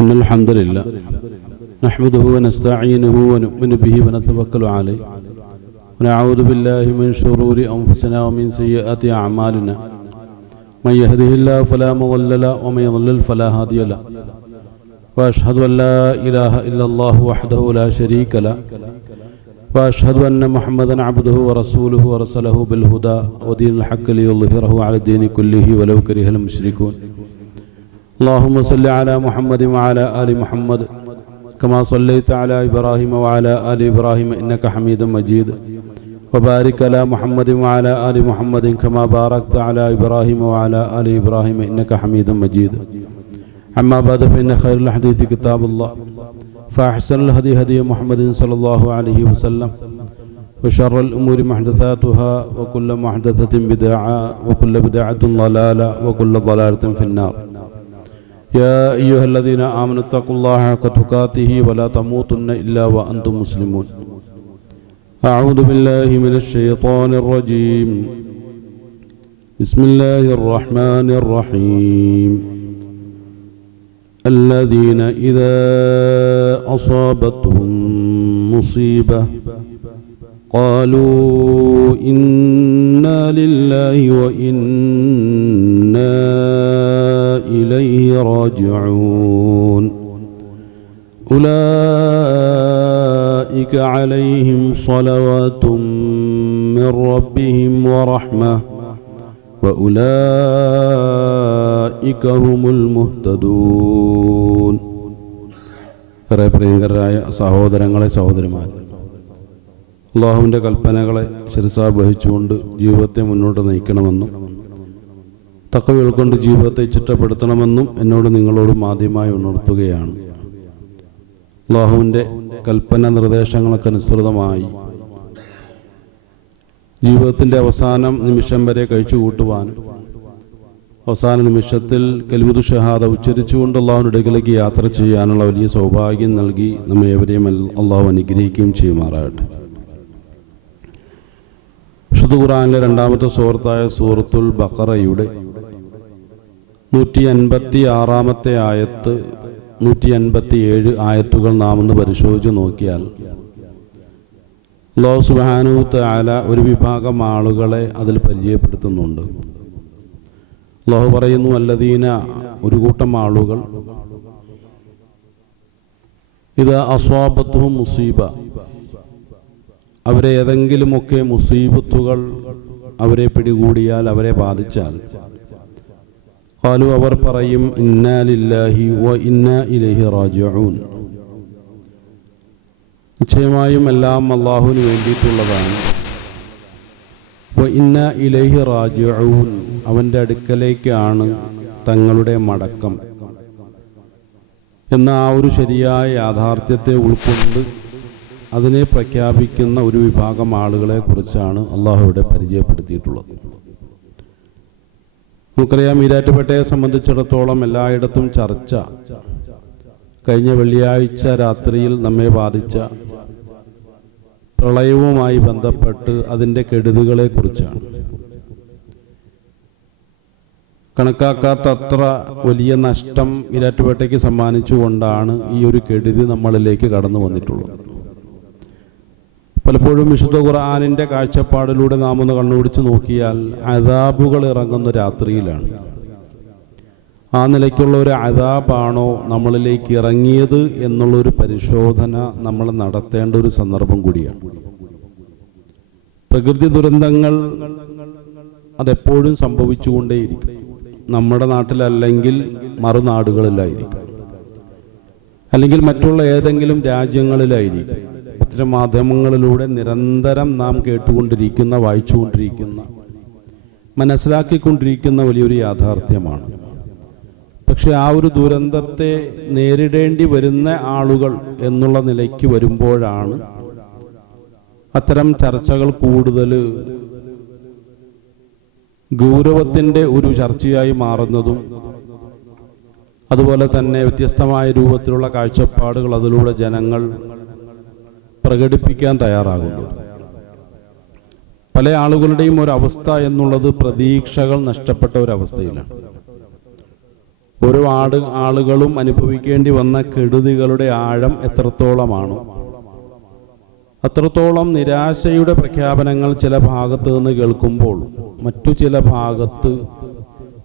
إن الحمد لله نحمده ونستعينه ونؤمن به ونتوكل عليه ونعوذ بالله من شرور أنفسنا ومن سيئات أعمالنا من يهده الله فلا مضل له ومن يضلل فلا هادي له وأشهد أن لا إله إلا الله وحده لا شريك له وأشهد أن محمدا عبده ورسوله ورسله بالهدى ودين الحق ليظهره على الدين كله ولو كره المشركون اللهم صل على محمد وعلى آل محمد كما صليت على إبراهيم وعلى آل إبراهيم إنك حميد مجيد وبارك على محمد وعلى آل محمد كما باركت على إبراهيم وعلى آل إبراهيم إنك حميد مجيد أما بعد فإن خير الحديث كتاب الله فأحسن الهدي هدي محمد صلى الله عليه وسلم وشر الأمور محدثاتها وكل محدثة بدعة وكل بدعة ضلالة وكل ضلالة في النار يا أيها الذين آمنوا اتقوا الله حق تقاته ولا تموتن إلا وأنتم مسلمون أعوذ بالله من الشيطان الرجيم بسم الله الرحمن الرحيم الذين إذا أصابتهم مصيبة قالوا إنا لله وإنا إليه راجعون أولئك عليهم صلوات من ربهم ورحمة وأولئك هم المهتدون. പ്രിയങ്കരായ സഹോദരങ്ങളെ സഹോദരിമാരെ, അള്ളാഹുവിൻ്റെ കൽപ്പനകളെ ശിരസാവഹിച്ചുകൊണ്ട് ജീവിതത്തെ മുന്നോട്ട് നയിക്കണമെന്നും തഖ്വ ഉൾക്കൊണ്ട് ജീവിതത്തെ ചിട്ടപ്പെടുത്തണമെന്നും എന്നോട് നിങ്ങളോടും ആദ്യമായി ഉണർത്തുകയാണ്. അള്ളാഹുവിൻ്റെ കൽപ്പന നിർദ്ദേശങ്ങൾക്ക് അനുസൃതമായി ജീവിതത്തിൻ്റെ അവസാനം നിമിഷം വരെ കഴിച്ചു കൂട്ടുവാനും അവസാന നിമിഷത്തിൽ കലിമത്തു ഷഹാദ ഉച്ചരിച്ചുകൊണ്ട് അള്ളാഹുവിൻ്റെ അടുക്കലേക്ക് യാത്ര ചെയ്യാനുള്ള വലിയ സൗഭാഗ്യം നൽകി നമ്മെ ഏവരെയും അള്ളാഹു അനുഗ്രഹിക്കുകയും ചെയ്യുമാറാകട്ടെ. വിശുദ്ധ ഖുർആനിലെ രണ്ടാമത്തെ സൂറത്തായ സൂറത്തുൽ ബഖറയുടെ 156 ആയത്ത് 157 ആയത്തുകൾ നാം ഒന്ന് പരിശോധിച്ച് നോക്കിയാൽ അല്ലാഹു സുബ്ഹാനഹു തആല ഒരു വിഭാഗം ആളുകളെ അതിൽ പരിചയപ്പെടുത്തുന്നുണ്ട്. അല്ലാഹു പറയുന്നു, അല്ലദീന, ഒരു കൂട്ടം ആളുകൾ, ഇദാ അസ്വാബത്തുഹും മുസീബ, അവരെ ഏതെങ്കിലുമൊക്കെ മുസീബത്തുകൾ അവരെ പിടികൂടിയാൽ, അവരെ ബാധിച്ചാൽ, ഖാലു, അവർ പറയും, ഇന്നാ ലില്ലാഹി വ ഇന്നാ ഇലൈഹി റാജിഊൻ, നിശ്ചയമായും എല്ലാം അല്ലാഹുവിന് വേണ്ടിയിട്ടുള്ളതാണ്. വ ഇന്നാ ഇലൈഹി റാജിഊൻ, അവൻ്റെ അടുക്കലേക്കാണ് തങ്ങളുടെ മടക്കം എന്ന ആ ഒരു ശരിയായ യാഥാർത്ഥ്യത്തെ ഉൾക്കൊണ്ട് അതിനെ പ്രഖ്യാപിക്കുന്ന ഒരു വിഭാഗം ആളുകളെ കുറിച്ചാണ് അള്ളാഹു ഇവിടെ പരിചയപ്പെടുത്തിയിട്ടുള്ളത്. നമുക്കറിയാം, ഈരാറ്റുപേട്ടയെ സംബന്ധിച്ചിടത്തോളം എല്ലായിടത്തും ചർച്ച കഴിഞ്ഞ വെള്ളിയാഴ്ച രാത്രിയിൽ നമ്മെ ബാധിച്ച പ്രളയവുമായി ബന്ധപ്പെട്ട് അതിൻ്റെ കെടുതികളെ കുറിച്ചാണ്. കണക്കാക്കാത്തത്ര വലിയ നഷ്ടം ഈരാറ്റുപേട്ടയ്ക്ക് സമ്മാനിച്ചുകൊണ്ടാണ് ഈ ഒരു കെടുതി നമ്മളിലേക്ക് കടന്നു വന്നിട്ടുള്ളത്. പലപ്പോഴും വിശുദ്ധ ഖുർആനിൻ്റെ കാഴ്ചപ്പാടിലൂടെ നാം ഒന്ന് കണ്ണുപിടിച്ച് നോക്കിയാൽ അദാബുകൾ ഇറങ്ങുന്ന രാത്രിയിലാണ്. ആ നിലയ്ക്കുള്ള ഒരു അദാബാണോ നമ്മളിലേക്ക് ഇറങ്ങിയത് എന്നുള്ളൊരു പരിശോധന നമ്മൾ നടത്തേണ്ട ഒരു സന്ദർഭം കൂടിയാണ്. പ്രകൃതി ദുരന്തങ്ങൾ അതെപ്പോഴും സംഭവിച്ചുകൊണ്ടേയിരിക്കും. നമ്മുടെ നാട്ടിലല്ലെങ്കിൽ മറുനാടുകളിലായിരിക്കും, അല്ലെങ്കിൽ മറ്റുള്ള ഏതെങ്കിലും രാജ്യങ്ങളിലായിരിക്കും. ഇത്തരം മാധ്യമങ്ങളിലൂടെ നിരന്തരം നാം കേട്ടുകൊണ്ടിരിക്കുന്ന, വായിച്ചുകൊണ്ടിരിക്കുന്ന, മനസ്സിലാക്കിക്കൊണ്ടിരിക്കുന്ന വലിയൊരു യാഥാർത്ഥ്യമാണ്. പക്ഷെ ആ ഒരു ദുരന്തത്തെ നേരിടേണ്ടി വരുന്ന ആളുകൾ എന്നുള്ള നിലയ്ക്ക് വരുമ്പോഴാണ് അത്തരം ചർച്ചകൾ കൂടുതൽ ഗൗരവത്തിൻ്റെ ഒരു ചർച്ചയായി മാറുന്നതും അതുപോലെ തന്നെ വ്യത്യസ്തമായ രൂപത്തിലുള്ള കാഴ്ചപ്പാടുകൾ അതിലൂടെ ജനങ്ങൾ പ്രകടിപ്പിക്കാൻ തയ്യാറാകുന്നു. പല ആളുകളുടെയും ഒരവസ്ഥ എന്നുള്ളത് പ്രതീക്ഷകൾ നഷ്ടപ്പെട്ട ഒരവസ്ഥയിലാണ്. ഓരോ ആളുകളും അനുഭവിക്കേണ്ടി വന്ന കെടുതികളുടെ ആഴം എത്രത്തോളമാണോ അത്രത്തോളം നിരാശയുടെ പ്രഖ്യാപനങ്ങൾ ചില ഭാഗത്ത് നിന്ന് കേൾക്കുമ്പോൾ മറ്റു ചില ഭാഗത്ത്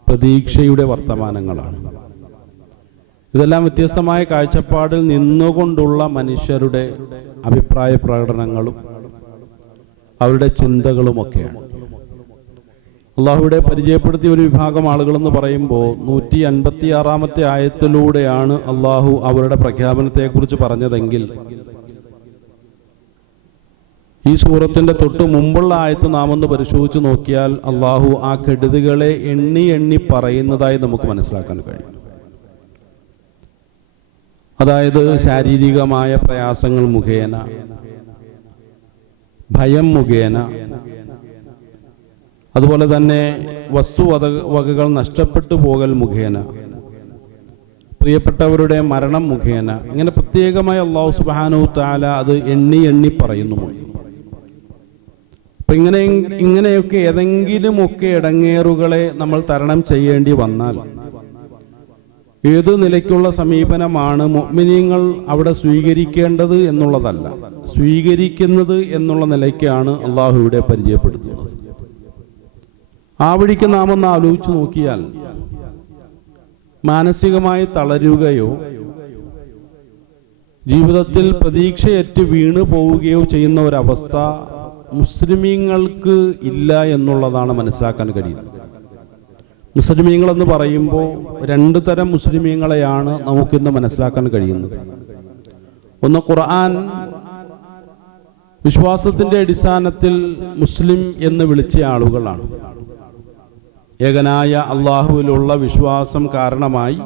പ്രതീക്ഷയുടെ വർത്തമാനങ്ങളാണ്. ഇതെല്ലാം വ്യത്യസ്തമായ കാഴ്ചപ്പാടിൽ നിന്നുകൊണ്ടുള്ള മനുഷ്യരുടെ അഭിപ്രായ പ്രകടനങ്ങളും അവരുടെ ചിന്തകളുമൊക്കെയാണ്. അള്ളാഹുവിടെ പരിചയപ്പെടുത്തിയ ഒരു വിഭാഗം ആളുകളെന്ന് പറയുമ്പോൾ 156 ആയത്തിലൂടെയാണ് അള്ളാഹു അവരുടെ പ്രഖ്യാപനത്തെക്കുറിച്ച് പറഞ്ഞതെങ്കിൽ ഈ സൂറത്തിന്റെ തൊട്ട് മുമ്പുള്ള ആയത്ത് നാം ഒന്ന് പരിശോധിച്ച് നോക്കിയാൽ അള്ളാഹു ആ കെടുതികളെ എണ്ണി എണ്ണി പറയുന്നതായി നമുക്ക് മനസ്സിലാക്കാൻ കഴിയും. അതായത് ശാരീരികമായ പ്രയാസങ്ങൾ മുഖേന, ഭയം മുഖേന, അതുപോലെ തന്നെ വസ്തുവകകൾ നഷ്ടപ്പെട്ടു പോകൽ മുഖേന, പ്രിയപ്പെട്ടവരുടെ മരണം മുഖേന, ഇങ്ങനെ പ്രത്യേകമായി അല്ലാഹു സുബ്ഹാനഹു തആല അത് എണ്ണി എണ്ണി പറയുന്നുമുണ്ട്. അപ്പം ഇങ്ങനെയൊക്കെ ഏതെങ്കിലുമൊക്കെ ഇടങ്ങേറുകളെ നമ്മൾ തരണം ചെയ്യേണ്ടി വന്നാൽ ഏതു നിലയ്ക്കുള്ള സമീപനമാണ് മുഅ്മിനീങ്ങൾ അവിടെ സ്വീകരിക്കേണ്ടത് എന്നുള്ളതല്ല, സ്വീകരിക്കുന്നത് എന്നുള്ള നിലയ്ക്കാണ് അള്ളാഹു ഇവിടെ പരിചയപ്പെടുത്തുന്നത്. ആ വഴിക്ക് നാം ഒന്ന് ആലോചിച്ച് നോക്കിയാൽ മാനസികമായി തളരുകയോ ജീവിതത്തിൽ പ്രതീക്ഷയറ്റ് വീണു പോവുകയോ ചെയ്യുന്ന ഒരവസ്ഥ മുസ്ലിമീങ്ങൾക്ക് ഇല്ല എന്നുള്ളതാണ് മനസ്സിലാക്കാൻ കഴിയുന്നത്. മുസ്ലിമീങ്ങൾ എന്ന് പറയുമ്പോൾ രണ്ടു തരം മുസ്ലിമീങ്ങളെയാണ് നമുക്കിന്ന് മനസ്സിലാക്കാൻ കഴിയുന്നത്. ഒന്ന്, ഖുർആൻ വിശ്വാസത്തിന്റെ അടിസ്ഥാനത്തിൽ മുസ്ലിം എന്ന് വിളിച്ച ആളുകളാണ്. ഏകനായ അള്ളാഹുവിലുള്ള വിശ്വാസം കാരണമായി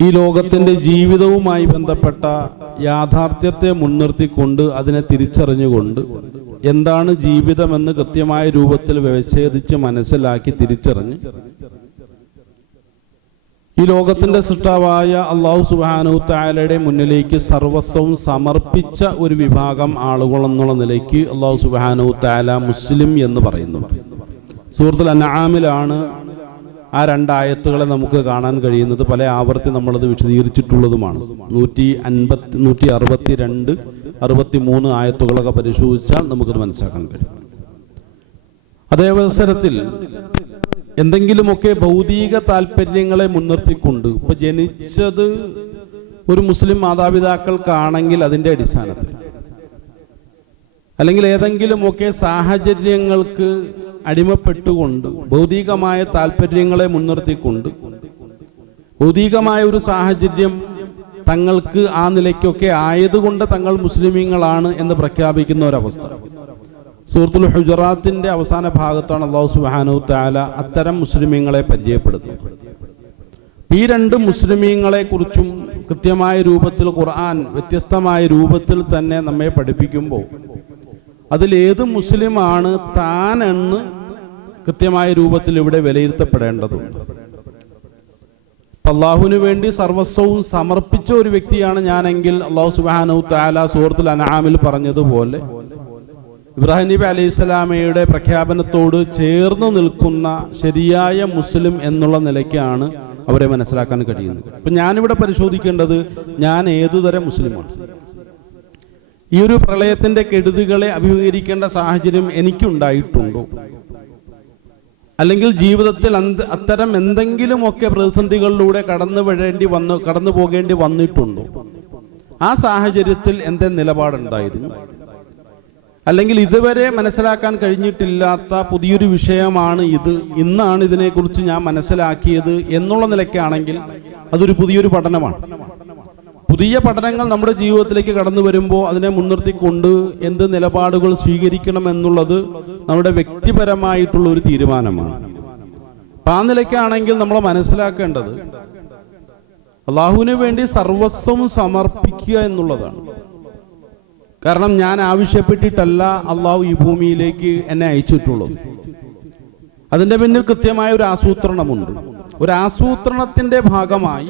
ഈ ലോകത്തിന്റെ ജീവിതവുമായി ബന്ധപ്പെട്ട യാഥാർത്ഥ്യത്തെ മുൻനിർത്തിക്കൊണ്ട് അതിനെ തിരിച്ചറിഞ്ഞുകൊണ്ട് എന്താണ് ജീവിതമെന്ന് കൃത്യമായ രൂപത്തിൽ വ്യവച്ഛേദിച്ച് മനസ്സിലാക്കി തിരിച്ചറിഞ്ഞ് ഈ ലോകത്തിന്റെ സൃഷ്ടാവായ അല്ലാഹു സുബ്ഹാനഹു തആലയുടെ മുന്നിലേക്ക് സർവസ്വവും സമർപ്പിച്ച ഒരു വിഭാഗം ആളുകൾ എന്നുള്ള നിലയ്ക്ക് അല്ലാഹു സുബ്ഹാനഹു തആല മുസ്ലിം എന്ന് പറയുന്നു. സൂറത്തുൽ അൻആമിലാണ് ആ രണ്ടായത്തുകളെ നമുക്ക് കാണാൻ കഴിയുന്നത്. പല ആവർത്തി നമ്മളത് വിശദീകരിച്ചിട്ടുള്ളതുമാണ്. 162, 63 ആയത്തുകളൊക്കെ പരിശോധിച്ചാൽ നമുക്കത് മനസ്സിലാക്കാൻ കഴിയും. അതേ അവസരത്തിൽ എന്തെങ്കിലുമൊക്കെ ഭൗതിക താല്പര്യങ്ങളെ മുൻനിർത്തിക്കൊണ്ട് ഇപ്പൊ ജനിച്ചത് ഒരു മുസ്ലിം മാതാപിതാക്കൾക്കാണെങ്കിൽ അതിൻ്റെ അടിസ്ഥാനത്തിൽ, അല്ലെങ്കിൽ ഏതെങ്കിലുമൊക്കെ സാഹചര്യങ്ങൾക്ക് അടിമപ്പെട്ടുകൊണ്ട് ഭൗതികമായ താല്പര്യങ്ങളെ മുൻനിർത്തിക്കൊണ്ട് ഭൗതികമായ ഒരു സാഹചര്യം തങ്ങൾക്ക് ആ നിലയ്ക്കൊക്കെ ആയതുകൊണ്ട് തങ്ങൾ മുസ്ലിമീങ്ങളാണ് എന്ന് പ്രഖ്യാപിക്കുന്ന ഒരവസ്ഥ സൂറത്തുൽ ഹുജറാത്തിന്റെ അവസാന ഭാഗത്താണ് അല്ലാഹു സുബ്ഹാനഹു തആല അത്തരം മുസ്ലിമീങ്ങളെ പരിചയപ്പെടുത്തുന്നത്. ഈ രണ്ട് മുസ്ലിമീങ്ങളെ കുറിച്ചും കൃത്യമായ രൂപത്തിൽ ഖുർആൻ വ്യത്യസ്തമായ രൂപത്തിൽ തന്നെ നമ്മെ പഠിപ്പിക്കുമ്പോൾ അതിലേത് മുസ്ലിമാണ് താൻ എന്ന് കൃത്യമായ രൂപത്തിൽ ഇവിടെ വിലയിരുത്തപ്പെടേണ്ടതുണ്ട്. അള്ളാഹുവിന് വേണ്ടി സർവസ്വവും സമർപ്പിച്ച ഒരു വ്യക്തിയാണ് ഞാനെങ്കിൽ അല്ലാഹു സുബ്ഹാനഹു തആല സൂറത്തുൽ അൻആമിൽ പറഞ്ഞതുപോലെ ഇബ്രാഹിം നബി അലൈഹി സ്വലാമയുടെ പ്രഖ്യാപനത്തോട് ചേർന്ന് നിൽക്കുന്ന ശരിയായ മുസ്ലിം എന്നുള്ള നിലയ്ക്കാണ് അവരെ മനസ്സിലാക്കാൻ കഴിയുന്നത്. ഇപ്പം ഞാനിവിടെ പരിശോധിക്കേണ്ടത് ഞാൻ ഏതുതരം മുസ്ലിമാണ്. ഈ ഒരു പ്രളയത്തിന്റെ കെടുതികളെ അഭിമുഖീകരിക്കേണ്ട സാഹചര്യം എനിക്കുണ്ടായിട്ടുണ്ടോ, അല്ലെങ്കിൽ ജീവിതത്തിൽ അത്തരം എന്തെങ്കിലുമൊക്കെ പ്രതിസന്ധികളിലൂടെ കടന്നു പോകേണ്ടി വന്നിട്ടുണ്ടോ? ആ സാഹചര്യത്തിൽ എൻ്റെ നിലപാടുണ്ടായിരുന്നു, അല്ലെങ്കിൽ ഇതുവരെ മനസ്സിലാക്കാൻ കഴിഞ്ഞിട്ടില്ലാത്ത പുതിയൊരു വിഷയമാണ് ഇത്, ഇന്നാണ് ഇതിനെക്കുറിച്ച് ഞാൻ മനസ്സിലാക്കിയത് എന്നുള്ള നിലയ്ക്കാണെങ്കിൽ അതൊരു പുതിയൊരു പഠനമാണ്. പുതിയ പഠനങ്ങൾ നമ്മുടെ ജീവിതത്തിലേക്ക് കടന്നു വരുമ്പോൾ അതിനെ മുൻനിർത്തിക്കൊണ്ട് എന്ത് നിലപാടുകൾ സ്വീകരിക്കണം എന്നുള്ളത് നമ്മുടെ വ്യക്തിപരമായിട്ടുള്ള ഒരു തീരുമാനമാണ്. അപ്പം ആ നിലയ്ക്കാണെങ്കിൽ നമ്മൾ മനസ്സിലാക്കേണ്ടത് അള്ളാഹുവിന് വേണ്ടി സർവസ്വം സമർപ്പിക്കുക എന്നുള്ളതാണ്. കാരണം ഞാൻ ആവശ്യപ്പെട്ടിട്ടല്ല അള്ളാഹു ഈ ഭൂമിയിലേക്ക് എന്നെ അയച്ചിട്ടുള്ളത്. അതിൻ്റെ പിന്നിൽ കൃത്യമായ ഒരു ആസൂത്രണമുണ്ട്. ഒരു ആസൂത്രണത്തിന്റെ ഭാഗമായി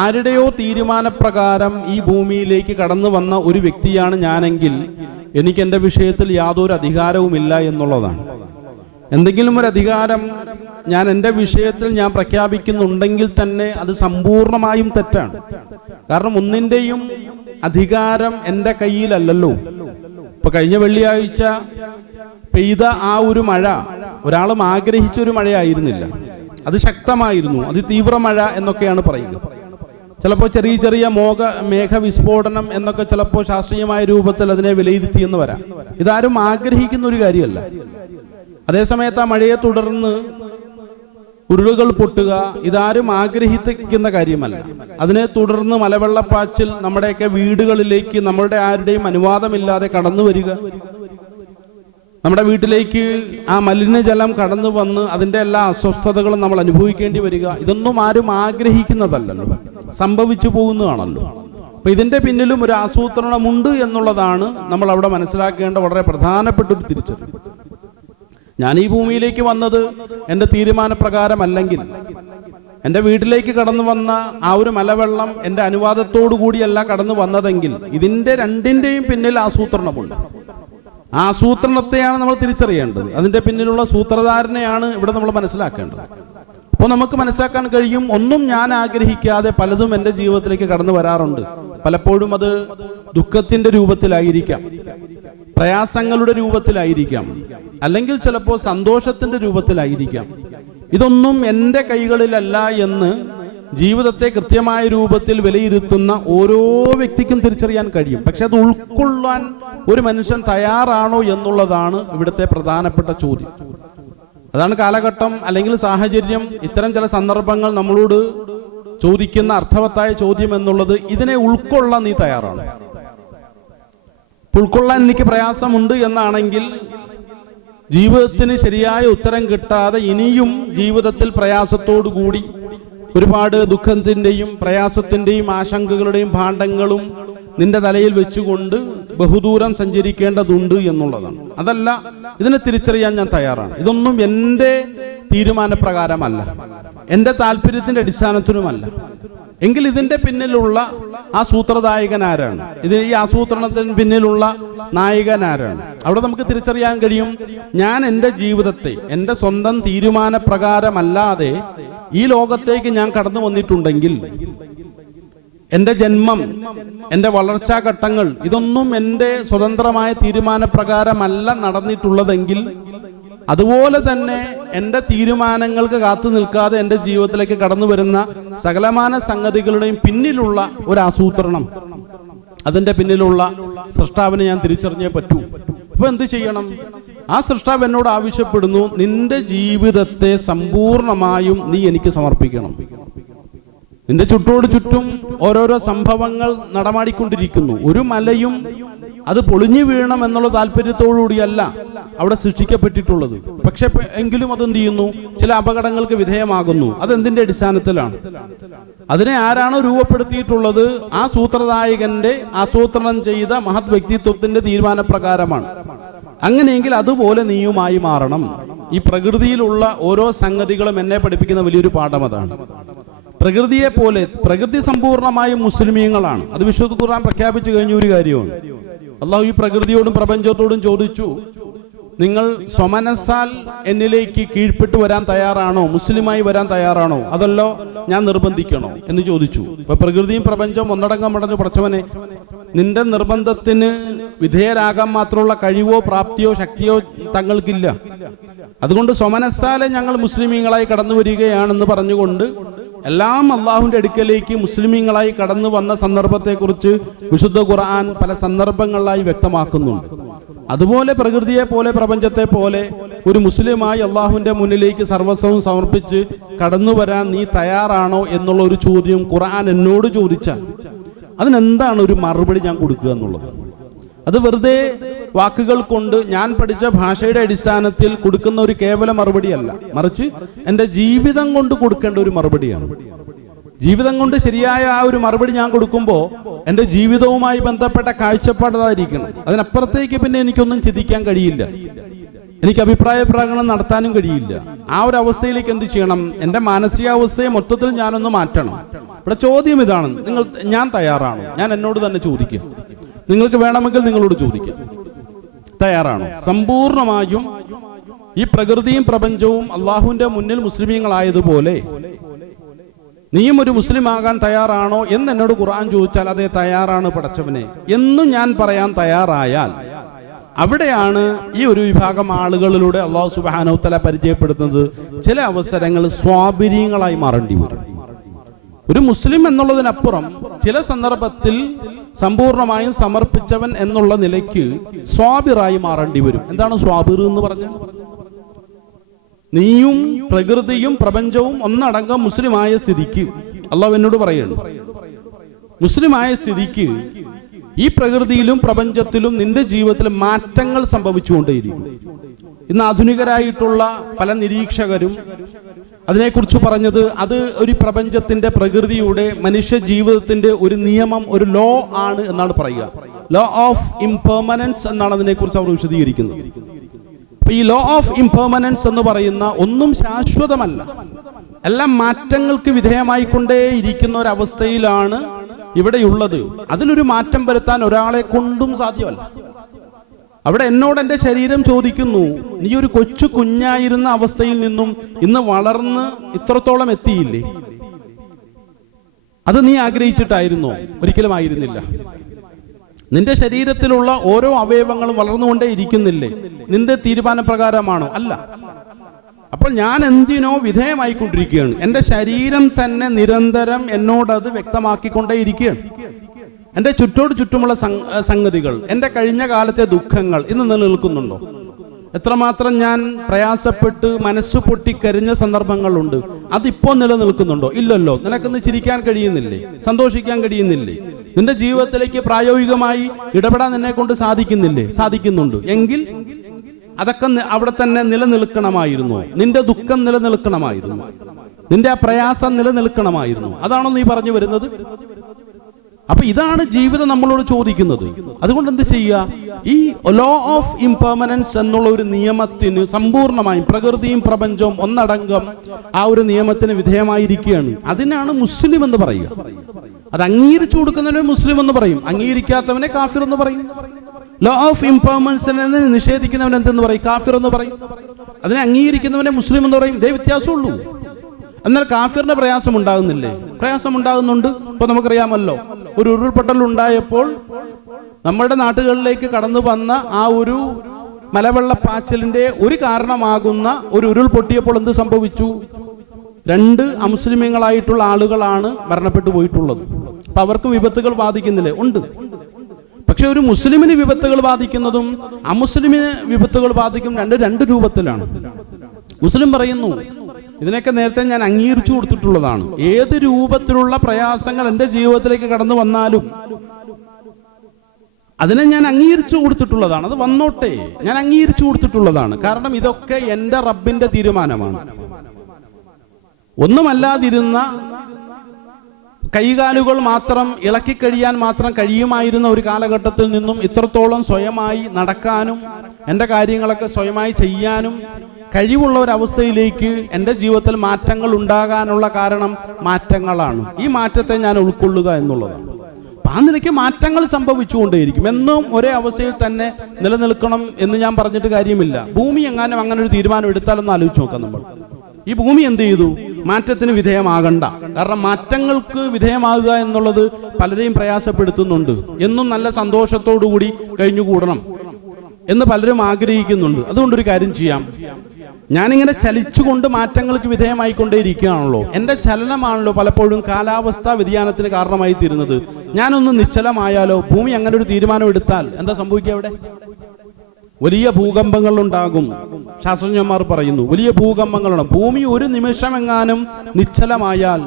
ആരുടെയോ തീരുമാനപ്രകാരം ഈ ഭൂമിയിലേക്ക് കടന്നു വന്ന ഒരു വ്യക്തിയാണ് ഞാനെങ്കിൽ എനിക്ക് എൻ്റെ വിഷയത്തിൽ യാതൊരു അധികാരവുമില്ല എന്നുള്ളതാണ്. എന്തെങ്കിലും ഒരു അധികാരം ഞാൻ എൻ്റെ വിഷയത്തിൽ ഞാൻ പ്രഖ്യാപിക്കുന്നുണ്ടെങ്കിൽ തന്നെ അത് സമ്പൂർണമായും തെറ്റാണ്. കാരണം ഒന്നിൻ്റെയും അധികാരം എൻ്റെ കയ്യിലല്ലല്ലോ. ഇപ്പൊ കഴിഞ്ഞ വെള്ളിയാഴ്ച പെയ്ത ആ ഒരു മഴ ഒരാളും ആഗ്രഹിച്ചൊരു മഴയായിരുന്നില്ല. അത് ശക്തമായിരുന്നു, അത് തീവ്രമഴ എന്നൊക്കെയാണ് പറയുക. ചിലപ്പോൾ ചെറിയ ചെറിയ മേഘവിസ്ഫോടനം എന്നൊക്കെ ചിലപ്പോൾ ശാസ്ത്രീയമായ രൂപത്തിൽ അതിനെ വിലയിരുത്തിയെന്ന് വരാം. ഇതാരും ആഗ്രഹിക്കുന്ന ഒരു കാര്യമല്ല. അതേസമയത്ത് ആ മഴയെ തുടർന്ന് ഉരുളുകൾ പൊട്ടുക ഇതാരും ആഗ്രഹിക്കുന്ന കാര്യമല്ല. അതിനെ തുടർന്ന് മലവെള്ളപ്പാച്ചിൽ നമ്മുടെയൊക്കെ വീടുകളിലേക്ക് നമ്മളുടെ ആരുടെയും അനുവാദമില്ലാതെ കടന്നു വരിക, നമ്മുടെ വീട്ടിലേക്ക് ആ മലിനജലം കടന്നു വന്ന് അതിൻ്റെ എല്ലാ അസ്വസ്ഥതകളും നമ്മൾ അനുഭവിക്കേണ്ടി വരിക, ഇതൊന്നും ആരും ആഗ്രഹിക്കുന്നതല്ലല്ലോ, സംഭവിച്ചു പോകുന്നതാണല്ലോ. അപ്പൊ ഇതിന്റെ പിന്നിലും ഒരു ആസൂത്രണമുണ്ട് എന്നുള്ളതാണ് നമ്മൾ അവിടെ മനസ്സിലാക്കേണ്ട വളരെ പ്രധാനപ്പെട്ട ഒരു തിരിച്ചറിവ്. ഞാൻ ഈ ഭൂമിയിലേക്ക് വന്നത് എൻ്റെ തീരുമാനപ്രകാരമല്ലെങ്കിൽ, എൻ്റെ വീട്ടിലേക്ക് കടന്നു വന്ന ആ ഒരു മലവെള്ളം എൻ്റെ അനുവാദത്തോടു കൂടിയല്ല കടന്നു വന്നതെങ്കിൽ ഇതിൻ്റെ രണ്ടിൻ്റെയും പിന്നിൽ ആസൂത്രണമുണ്ട്. ആ ആസൂത്രണത്തെയാണ് നമ്മൾ തിരിച്ചറിയേണ്ടത്. അതിൻ്റെ പിന്നിലുള്ള സൂത്രധാരനെയാണ് ഇവിടെ നമ്മൾ മനസ്സിലാക്കേണ്ടത്. അപ്പോൾ നമുക്ക് മനസ്സിലാക്കാൻ കഴിയും, ഒന്നും ഞാൻ ആഗ്രഹിക്കാതെ പലതും എൻ്റെ ജീവിതത്തിലേക്ക് കടന്നു വരാറുണ്ട്. പലപ്പോഴും അത് ദുഃഖത്തിന്റെ രൂപത്തിലായിരിക്കാം, പ്രയാസങ്ങളുടെ രൂപത്തിലായിരിക്കാം, അല്ലെങ്കിൽ ചിലപ്പോൾ സന്തോഷത്തിന്റെ രൂപത്തിലായിരിക്കാം. ഇതൊന്നും എൻ്റെ കൈകളിലല്ല എന്ന് ജീവിതത്തെ കൃത്യമായ രൂപത്തിൽ വിലയിരുത്തുന്ന ഓരോ വ്യക്തിക്കും തിരിച്ചറിയാൻ കഴിയും. പക്ഷെ അത് ഉൾക്കൊള്ളാൻ ഒരു മനുഷ്യൻ തയ്യാറാണോ എന്നുള്ളതാണ് ഇവിടുത്തെ പ്രധാനപ്പെട്ട ചോദ്യം. അതാണ് കാലഘട്ടം അല്ലെങ്കിൽ സാഹചര്യം ഇത്തരം ചില സന്ദർഭങ്ങൾ നമ്മളോട് ചോദിക്കുന്ന അർത്ഥവത്തായ ചോദ്യം എന്നുള്ളത്, ഇതിനെ ഉൾക്കൊള്ളാൻ നീ തയ്യാറാണ്? ഉൾക്കൊള്ളാൻ എനിക്ക് പ്രയാസമുണ്ട് എന്നാണെങ്കിൽ ജീവിതത്തിന് ശരിയായ ഉത്തരം കിട്ടാതെ ഇനിയും ജീവിതത്തിൽ പ്രയാസത്തോടു കൂടി ഒരുപാട് ദുഃഖത്തിൻ്റെയും പ്രയാസത്തിൻ്റെയും ആശങ്കകളുടെയും ഭാണ്ഡങ്ങളും നിന്റെ തലയിൽ വെച്ചുകൊണ്ട് ബഹുദൂരം സഞ്ചരിക്കേണ്ടതുണ്ട് എന്നുള്ളതാണ്. അതല്ല, ഇതിനെ തിരിച്ചറിയാൻ ഞാൻ തയ്യാറാണ്. ഇതൊന്നും എൻ്റെ തീരുമാനപ്രകാരമല്ല, എൻ്റെ താല്പര്യത്തിന്റെ അടിസ്ഥാനത്തിനുമല്ല. എങ്കിൽ ഇതിന്റെ പിന്നിലുള്ള ആ സൂത്രദായകൻ ആരാണ്? ഈ ആസൂത്രണത്തിന് പിന്നിലുള്ള നായകൻ ആരാണ്? അവിടെ നമുക്ക് തിരിച്ചറിയാൻ കഴിയും, ഞാൻ എൻ്റെ ജീവിതത്തെ എൻ്റെ സ്വന്തം തീരുമാനപ്രകാരമല്ലാതെ ഈ ലോകത്തേക്ക് ഞാൻ കടന്നു വന്നിട്ടുണ്ടെങ്കിൽ, എൻ്റെ ജന്മം, എൻ്റെ വളർച്ചാ ഘട്ടങ്ങൾ, ഇതൊന്നും എൻ്റെ സ്വതന്ത്രമായ തീരുമാനപ്രകാരമല്ല നടന്നിട്ടുള്ളതെങ്കിൽ, അതുപോലെ തന്നെ എൻ്റെ തീരുമാനങ്ങൾക്ക് കാത്തു നിൽക്കാതെ എൻ്റെ ജീവിതത്തിലേക്ക് കടന്നു വരുന്ന സകലമാന സംഗതികളുടെയും പിന്നിലുള്ള ഒരു ആസൂത്രണം, അതിൻ്റെ പിന്നിലുള്ള സൃഷ്ടാവിനെ ഞാൻ തിരിച്ചറിഞ്ഞേ പറ്റൂ. ഇപ്പൊ എന്ത് ചെയ്യണം? ആ സൃഷ്ടാവ് എന്നോട് ആവശ്യപ്പെടുന്നു, നിന്റെ ജീവിതത്തെ സമ്പൂർണമായും നീ എനിക്ക് സമർപ്പിക്കണം. നിന്റെ ചുറ്റോട് ചുറ്റും ഓരോരോ സംഭവങ്ങൾ നടമാടിക്കൊണ്ടിരിക്കുന്നു. ഒരു മലയും അത് പൊളിഞ്ഞു വീഴണം എന്നുള്ള താല്പര്യത്തോടുകൂടിയല്ല അവിടെ സൃഷ്ടിക്കപ്പെട്ടിട്ടുള്ളത്. പക്ഷെ എങ്കിലും അതെന്ത് ചെയ്യുന്നു? ചില അപകടങ്ങൾക്ക് വിധേയമാകുന്നു. അതെന്തിന്റെ അടിസ്ഥാനത്തിലാണ്? അതിനെ ആരാണോ രൂപപ്പെടുത്തിയിട്ടുള്ളത് ആ സൂത്രദായകന്റെ ആസൂത്രണം ചെയ്ത മഹത് വ്യക്തിത്വത്തിന്റെ തീരുമാനപ്രകാരമാണ്. അങ്ങനെയെങ്കിൽ അതുപോലെ നീയുമായി മാറണം. ഈ പ്രകൃതിയിലുള്ള ഓരോ സംഗതികളും എന്നെ പഠിപ്പിക്കുന്ന വലിയൊരു പാഠം അതാണ്. പ്രകൃതിയെ പോലെ, പ്രകൃതി സമ്പൂർണമായും മുസ്ലിമീങ്ങളാണ്. അത് വിശുദ്ധ ഖുർആൻ പ്രഖ്യാപിച്ചു കഴിഞ്ഞ ഒരു കാര്യമാണ്. അള്ളാഹു ഈ പ്രകൃതിയോടും പ്രപഞ്ചത്തോടും ചോദിച്ചു, നിങ്ങൾ സ്വമനസാൽ എന്നിലേക്ക് കീഴ്പ്പെട്ടു വരാൻ തയ്യാറാണോ? മുസ്ലിമായി വരാൻ തയ്യാറാണോ? അതല്ലോ ഞാൻ നിർബന്ധിക്കണോ എന്ന് ചോദിച്ചു. ഇപ്പൊ പ്രകൃതിയും പ്രപഞ്ചവും ഒന്നടങ്കം അടഞ്ഞു, പടച്ചവനെ നിന്റെ നിർബന്ധത്തിന് വിധേയരാകാൻ മാത്രമുള്ള കഴിവോ പ്രാപ്തിയോ ശക്തിയോ തങ്ങൾക്കില്ല. അതുകൊണ്ട് സ്വമനസാലെ ഞങ്ങൾ മുസ്ലിമീങ്ങളായി കടന്നു വരികയാണെന്ന് പറഞ്ഞുകൊണ്ട് എല്ലാം അള്ളാഹുവിന്റെ അടുക്കലേക്ക് മുസ്ലിമീങ്ങളായി കടന്നു വന്ന സന്ദർഭത്തെക്കുറിച്ച് വിശുദ്ധ ഖുർആൻ പല സന്ദർഭങ്ങളിലായി വ്യക്തമാക്കുന്നുണ്ട്. അതുപോലെ പ്രകൃതിയെ പോലെ പ്രപഞ്ചത്തെ പോലെ ഒരു മുസ്ലിമായി അള്ളാഹുവിന്റെ മുന്നിലേക്ക് സർവസ്വവും സമർപ്പിച്ച് കടന്നു വരാൻ നീ തയ്യാറാണോ എന്നുള്ള ഒരു ചോദ്യം ഖുർആൻ എന്നോട് ചോദിച്ചാൽ അതിനെന്താണ് ഒരു മറുപടി ഞാൻ കൊടുക്കുക എന്നുള്ളത്? അത് വെറുതെ വാക്കുകൾ കൊണ്ട് ഞാൻ പഠിച്ച ഭാഷയുടെ അടിസ്ഥാനത്തിൽ കൊടുക്കുന്ന ഒരു കേവല മറുപടിയല്ല, മറിച്ച് എൻ്റെ ജീവിതം കൊണ്ട് കൊടുക്കേണ്ട ഒരു മറുപടിയാണ്. ജീവിതം കൊണ്ട് ശരിയായ ആ ഒരു മറുപടി ഞാൻ കൊടുക്കുമ്പോൾ എൻ്റെ ജീവിതവുമായി ബന്ധപ്പെട്ട കാഴ്ചപ്പാടായിരിക്കണം. അതിനപ്പുറത്തേക്ക് പിന്നെ എനിക്കൊന്നും ചിന്തിക്കാൻ കഴിയില്ല, എനിക്ക് അഭിപ്രായ പ്രകടനം നടത്താനും കഴിയില്ല. ആ ഒരു അവസ്ഥയിലേക്ക് എന്ത് ചെയ്യണം? എൻ്റെ മാനസികാവസ്ഥയെ മൊത്തത്തിൽ ഞാനൊന്ന് മാറ്റണം. ഇവിടെ ചോദ്യം ഇതാണ്, ഞാൻ തയ്യാറാണോ? ഞാൻ എന്നോട് തന്നെ ചോദിക്കും. നിങ്ങൾക്ക് വേണമെങ്കിൽ നിങ്ങളോട് ചോദിക്കാം, തയ്യാറാണോ? സമ്പൂർണമായും ഈ പ്രകൃതിയും പ്രപഞ്ചവും അള്ളാഹുവിന്റെ മുന്നിൽ മുസ്ലിമീങ്ങളായതുപോലെ നീയും ഒരു മുസ്ലിം ആകാൻ തയ്യാറാണോ എന്ന് എന്നോട് ഖുർആൻ ചോദിച്ചാൽ അതേ തയ്യാറാണ് പടച്ചവനെ എന്നും ഞാൻ പറയാൻ തയ്യാറായാൽ അവിടെയാണ് ഈ ഒരു വിഭാഗം ആളുകളിലൂടെ അള്ളാഹു സുബ്ഹാനഹു വ തആല പരിചയപ്പെടുത്തുന്നത് ചില അവസരങ്ങൾ സ്വാബിരീങ്ങളായി മാറേണ്ടി വരും. ഒരു മുസ്ലിം എന്നുള്ളതിനപ്പുറം ചില സന്ദർഭത്തിൽ സമ്പൂർണമായും സമർപ്പിച്ചവൻ എന്നുള്ള നിലയ്ക്ക് സ്വാബിറായി മാറേണ്ടി വരും. എന്താണ് സ്വാബിർ എന്ന് പറഞ്ഞാൽ? നീയും പ്രകൃതിയും പ്രപഞ്ചവും ഒന്നടങ്കം മുസ്ലിമായ സ്ഥിതിക്ക് അള്ളാഹു എന്നോട് പറയുന്നു, മുസ്ലിമായ സ്ഥിതിക്ക് ഈ പ്രകൃതിയിലും പ്രപഞ്ചത്തിലും നിന്റെ ജീവിതത്തിൽ മാറ്റങ്ങൾ സംഭവിച്ചുകൊണ്ടേയിരിക്കും. ഇന്ന് ആധുനികരായിട്ടുള്ള പല നിരീക്ഷകരും അതിനെക്കുറിച്ച് പറഞ്ഞത് അത് ഒരു പ്രപഞ്ചത്തിന്റെ പ്രകൃതിയുടെ മനുഷ്യ ജീവിതത്തിന്റെ ഒരു നിയമം, ഒരു ലോ ആണ് എന്നാണ് പറയുക. ലോ ഓഫ് ഇംപെർമനൻസ് എന്നാണ് അതിനെക്കുറിച്ച് അവർ വിശദീകരിക്കുന്നത്. അപ്പൊ ഈ ലോ ഓഫ് ഇംപെർമനൻസ് എന്ന് പറയുന്ന ഒന്നും ശാശ്വതമല്ല, എല്ലാം മാറ്റങ്ങൾക്ക് വിധേയമായിക്കൊണ്ടേ ഇരിക്കുന്ന ഒരവസ്ഥയിലാണ് ഇവിടെയുള്ളത്. അതിലൊരു മാറ്റം വരുത്താൻ ഒരാളെ കൊണ്ടും സാധ്യമല്ല. അവിടെ എന്നോട് എൻ്റെ ശരീരം ചോദിക്കുന്നു, നീ ഒരു കൊച്ചു കുഞ്ഞായിരുന്ന അവസ്ഥയിൽ നിന്നും ഇന്ന് വളർന്ന് ഇത്രത്തോളം എത്തിയില്ലേ? അത് നീ ആഗ്രഹിച്ചിട്ടായിരുന്നോ? ഒരിക്കലും ആയിരുന്നില്ല. നിന്റെ ശരീരത്തിലുള്ള ഓരോ അവയവങ്ങളും വളർന്നുകൊണ്ടേ ഇരിക്കുന്നില്ലേ? നിന്റെ തീരുമാനപ്രകാരമാണോ? അല്ല. അപ്പോൾ ഞാൻ എന്തിനോ വിധേയമായിക്കൊണ്ടിരിക്കുകയാണ്. എൻ്റെ ശരീരം തന്നെ നിരന്തരം എന്നോടത് വ്യക്തമാക്കിക്കൊണ്ടേ ഇരിക്കുകയാണ്. എൻ്റെ ചുറ്റുമുള്ള സംഗതികൾ, എൻ്റെ കഴിഞ്ഞ കാലത്തെ ദുഃഖങ്ങൾ ഇന്ന് നിലനിൽക്കുന്നുണ്ടോ? എത്രമാത്രം ഞാൻ പ്രയാസപ്പെട്ട് മനസ്സ് പൊട്ടിക്കരിഞ്ഞ സന്ദർഭങ്ങളുണ്ട്, അതിപ്പോൾ നിലനിൽക്കുന്നുണ്ടോ? ഇല്ലല്ലോ. നിനക്കൊന്ന് ചിരിക്കാൻ കഴിയുന്നില്ലേ? സന്തോഷിക്കാൻ കഴിയുന്നില്ലേ? നിന്റെ ജീവിതത്തിലേക്ക് പ്രായോഗികമായി ഇടപെടാൻ നിന്നെ കൊണ്ട് സാധിക്കുന്നില്ലേ? സാധിക്കുന്നുണ്ട്. എങ്കിൽ അതൊക്കെ അവിടെ തന്നെ നിലനിൽക്കണമായിരുന്നു. നിന്റെ ദുഃഖം നിലനിൽക്കണമായിരുന്നു, നിന്റെ ആ പ്രയാസം നിലനിൽക്കണമായിരുന്നു. അതാണോ നീ പറഞ്ഞു വരുന്നത്? അപ്പൊ ഇതാണ് ജീവിതം നമ്മളോട് ചോദിക്കുന്നത്. അതുകൊണ്ട് എന്ത് ചെയ്യുക? ഈ ലോ ഓഫ് ഇംപെർമനൻസ് എന്നുള്ള ഒരു നിയമത്തിന് സമ്പൂർണമായും പ്രകൃതിയും പ്രപഞ്ചവും ഒന്നടങ്കം ആ ഒരു നിയമത്തിന് വിധേയമായിരിക്കുകയാണ്. അതിനാണ് മുസ്ലിം എന്ന് പറയുക. അത് അംഗീകരിച്ചു കൊടുക്കുന്നവനെ മുസ്ലിം എന്ന് പറയും, അംഗീകരിക്കാത്തവനെ കാഫിർ എന്ന് പറയും. ലോ ഓഫ് ഇംപെർമനൻസിനെ നിഷേധിക്കുന്നവൻ എന്തെന്ന് പറയും? കാഫിർ എന്ന് പറയും. അതിനെ അംഗീകരിക്കുന്നവനെ മുസ്ലിം എന്ന് പറയും. ഇതേ വ്യത്യാസമുള്ളൂ. എന്നാൽ കാഫിറിന് പ്രയാസം ഉണ്ടാകുന്നില്ലേ? പ്രയാസം ഉണ്ടാകുന്നുണ്ട്. ഇപ്പൊ നമുക്കറിയാമല്ലോ, ഒരു ഉരുൾപൊട്ടൽ ഉണ്ടായപ്പോൾ നമ്മുടെ നാട്ടുകളിലേക്ക് കടന്നു വന്ന ആ ഒരു മലവെള്ളപ്പാച്ചിലിന്റെ ഒരു കാരണമാകുന്ന ഒരു ഉരുൾ പൊട്ടിയപ്പോൾ എന്ത് സംഭവിച്ചു? 2 അമുസ്ലിമീങ്ങളായിട്ടുള്ള ആളുകളാണ് മരണപ്പെട്ടു പോയിട്ടുള്ളത്. അപ്പൊ അവർക്കും വിപത്തുകൾ ബാധിക്കുന്നില്ലേ? ഉണ്ട്. പക്ഷെ ഒരു മുസ്ലിമിന് വിപത്തുകൾ ബാധിക്കുന്നതും അമുസ്ലിമിന് വിപത്തുകൾ ബാധിക്കും രണ്ട് രൂപത്തിലാണ്. മുസ്ലിം പറയുന്നു, ഇതിനൊക്കെ നേരത്തെ ഞാൻ അംഗീകരിച്ചു കൊടുത്തിട്ടുള്ളതാണ്. ഏത് രൂപത്തിലുള്ള പ്രയാസങ്ങൾ എൻ്റെ ജീവിതത്തിലേക്ക് കടന്നു വന്നാലും അതിനെ ഞാൻ അംഗീകരിച്ചു കൊടുത്തിട്ടുള്ളതാണ്. അത് വന്നോട്ടെ, ഞാൻ അംഗീകരിച്ചു കൊടുത്തിട്ടുള്ളതാണ്. കാരണം ഇതൊക്കെ എൻ്റെ റബ്ബിന്റെ തീരുമാനമാണ്. ഒന്നുമല്ലാതിരുന്ന കൈകാലുകൾ മാത്രം ഇളക്കി കഴിയാൻ മാത്രം കഴിയുമായിരുന്ന ഒരു കാലഘട്ടത്തിൽ നിന്നും ഇത്രത്തോളം സ്വയമായി നടക്കാനും എൻ്റെ കാര്യങ്ങളൊക്കെ സ്വയമായി ചെയ്യാനും കഴിവുള്ള ഒരവസ്ഥയിലേക്ക് എൻ്റെ ജീവിതത്തിൽ മാറ്റങ്ങൾ ഉണ്ടാകാനുള്ള കാരണം മാറ്റങ്ങളാണ്. ഈ മാറ്റത്തെ ഞാൻ ഉൾക്കൊള്ളുക എന്നുള്ളതാണ്. ആ നിലയ്ക്ക് മാറ്റങ്ങൾ സംഭവിച്ചുകൊണ്ടേയിരിക്കും. എന്നും ഒരേ അവസ്ഥയിൽ തന്നെ നിലനിൽക്കണം എന്ന് ഞാൻ പറഞ്ഞിട്ട് കാര്യമില്ല. ഭൂമി എങ്ങാനും അങ്ങനെ ഒരു തീരുമാനം എടുത്താലൊന്ന് ആലോചിച്ച് നോക്കാം. നമ്മൾ ഈ ഭൂമി എന്ത് ചെയ്തു? മാറ്റത്തിന് വിധേയമാകണ്ട. കാരണം മാറ്റങ്ങൾക്ക് വിധേയമാകുക എന്നുള്ളത് പലരെയും പ്രയാസപ്പെടുത്തുന്നുണ്ട്. എന്നും നല്ല സന്തോഷത്തോടുകൂടി കഴിഞ്ഞുകൂടണം എന്ന് പലരും ആഗ്രഹിക്കുന്നുണ്ട്. അതുകൊണ്ടൊരു കാര്യം ചെയ്യാം, ഞാനിങ്ങനെ ചലിച്ചുകൊണ്ട് മാറ്റങ്ങൾക്ക് വിധേയമായിക്കൊണ്ടേയിരിക്കുകയാണല്ലോ. എൻ്റെ ചലനമാണല്ലോ പലപ്പോഴും കാലാവസ്ഥാ വ്യതിയാനത്തിന് കാരണമായി തീരുന്നത്. ഞാനൊന്ന് നിശ്ചലമായാലോ? ഭൂമി അങ്ങനെ ഒരു തീരുമാനം എടുത്താൽ എന്താ സംഭവിക്കുക? അവിടെ വലിയ ഭൂകമ്പങ്ങൾ ഉണ്ടാകും. ശാസ്ത്രജ്ഞന്മാർ പറയുന്നു, വലിയ ഭൂകമ്പങ്ങളാണ്. ഭൂമി ഒരു നിമിഷമെങ്ങാനും നിശ്ചലമായാൽ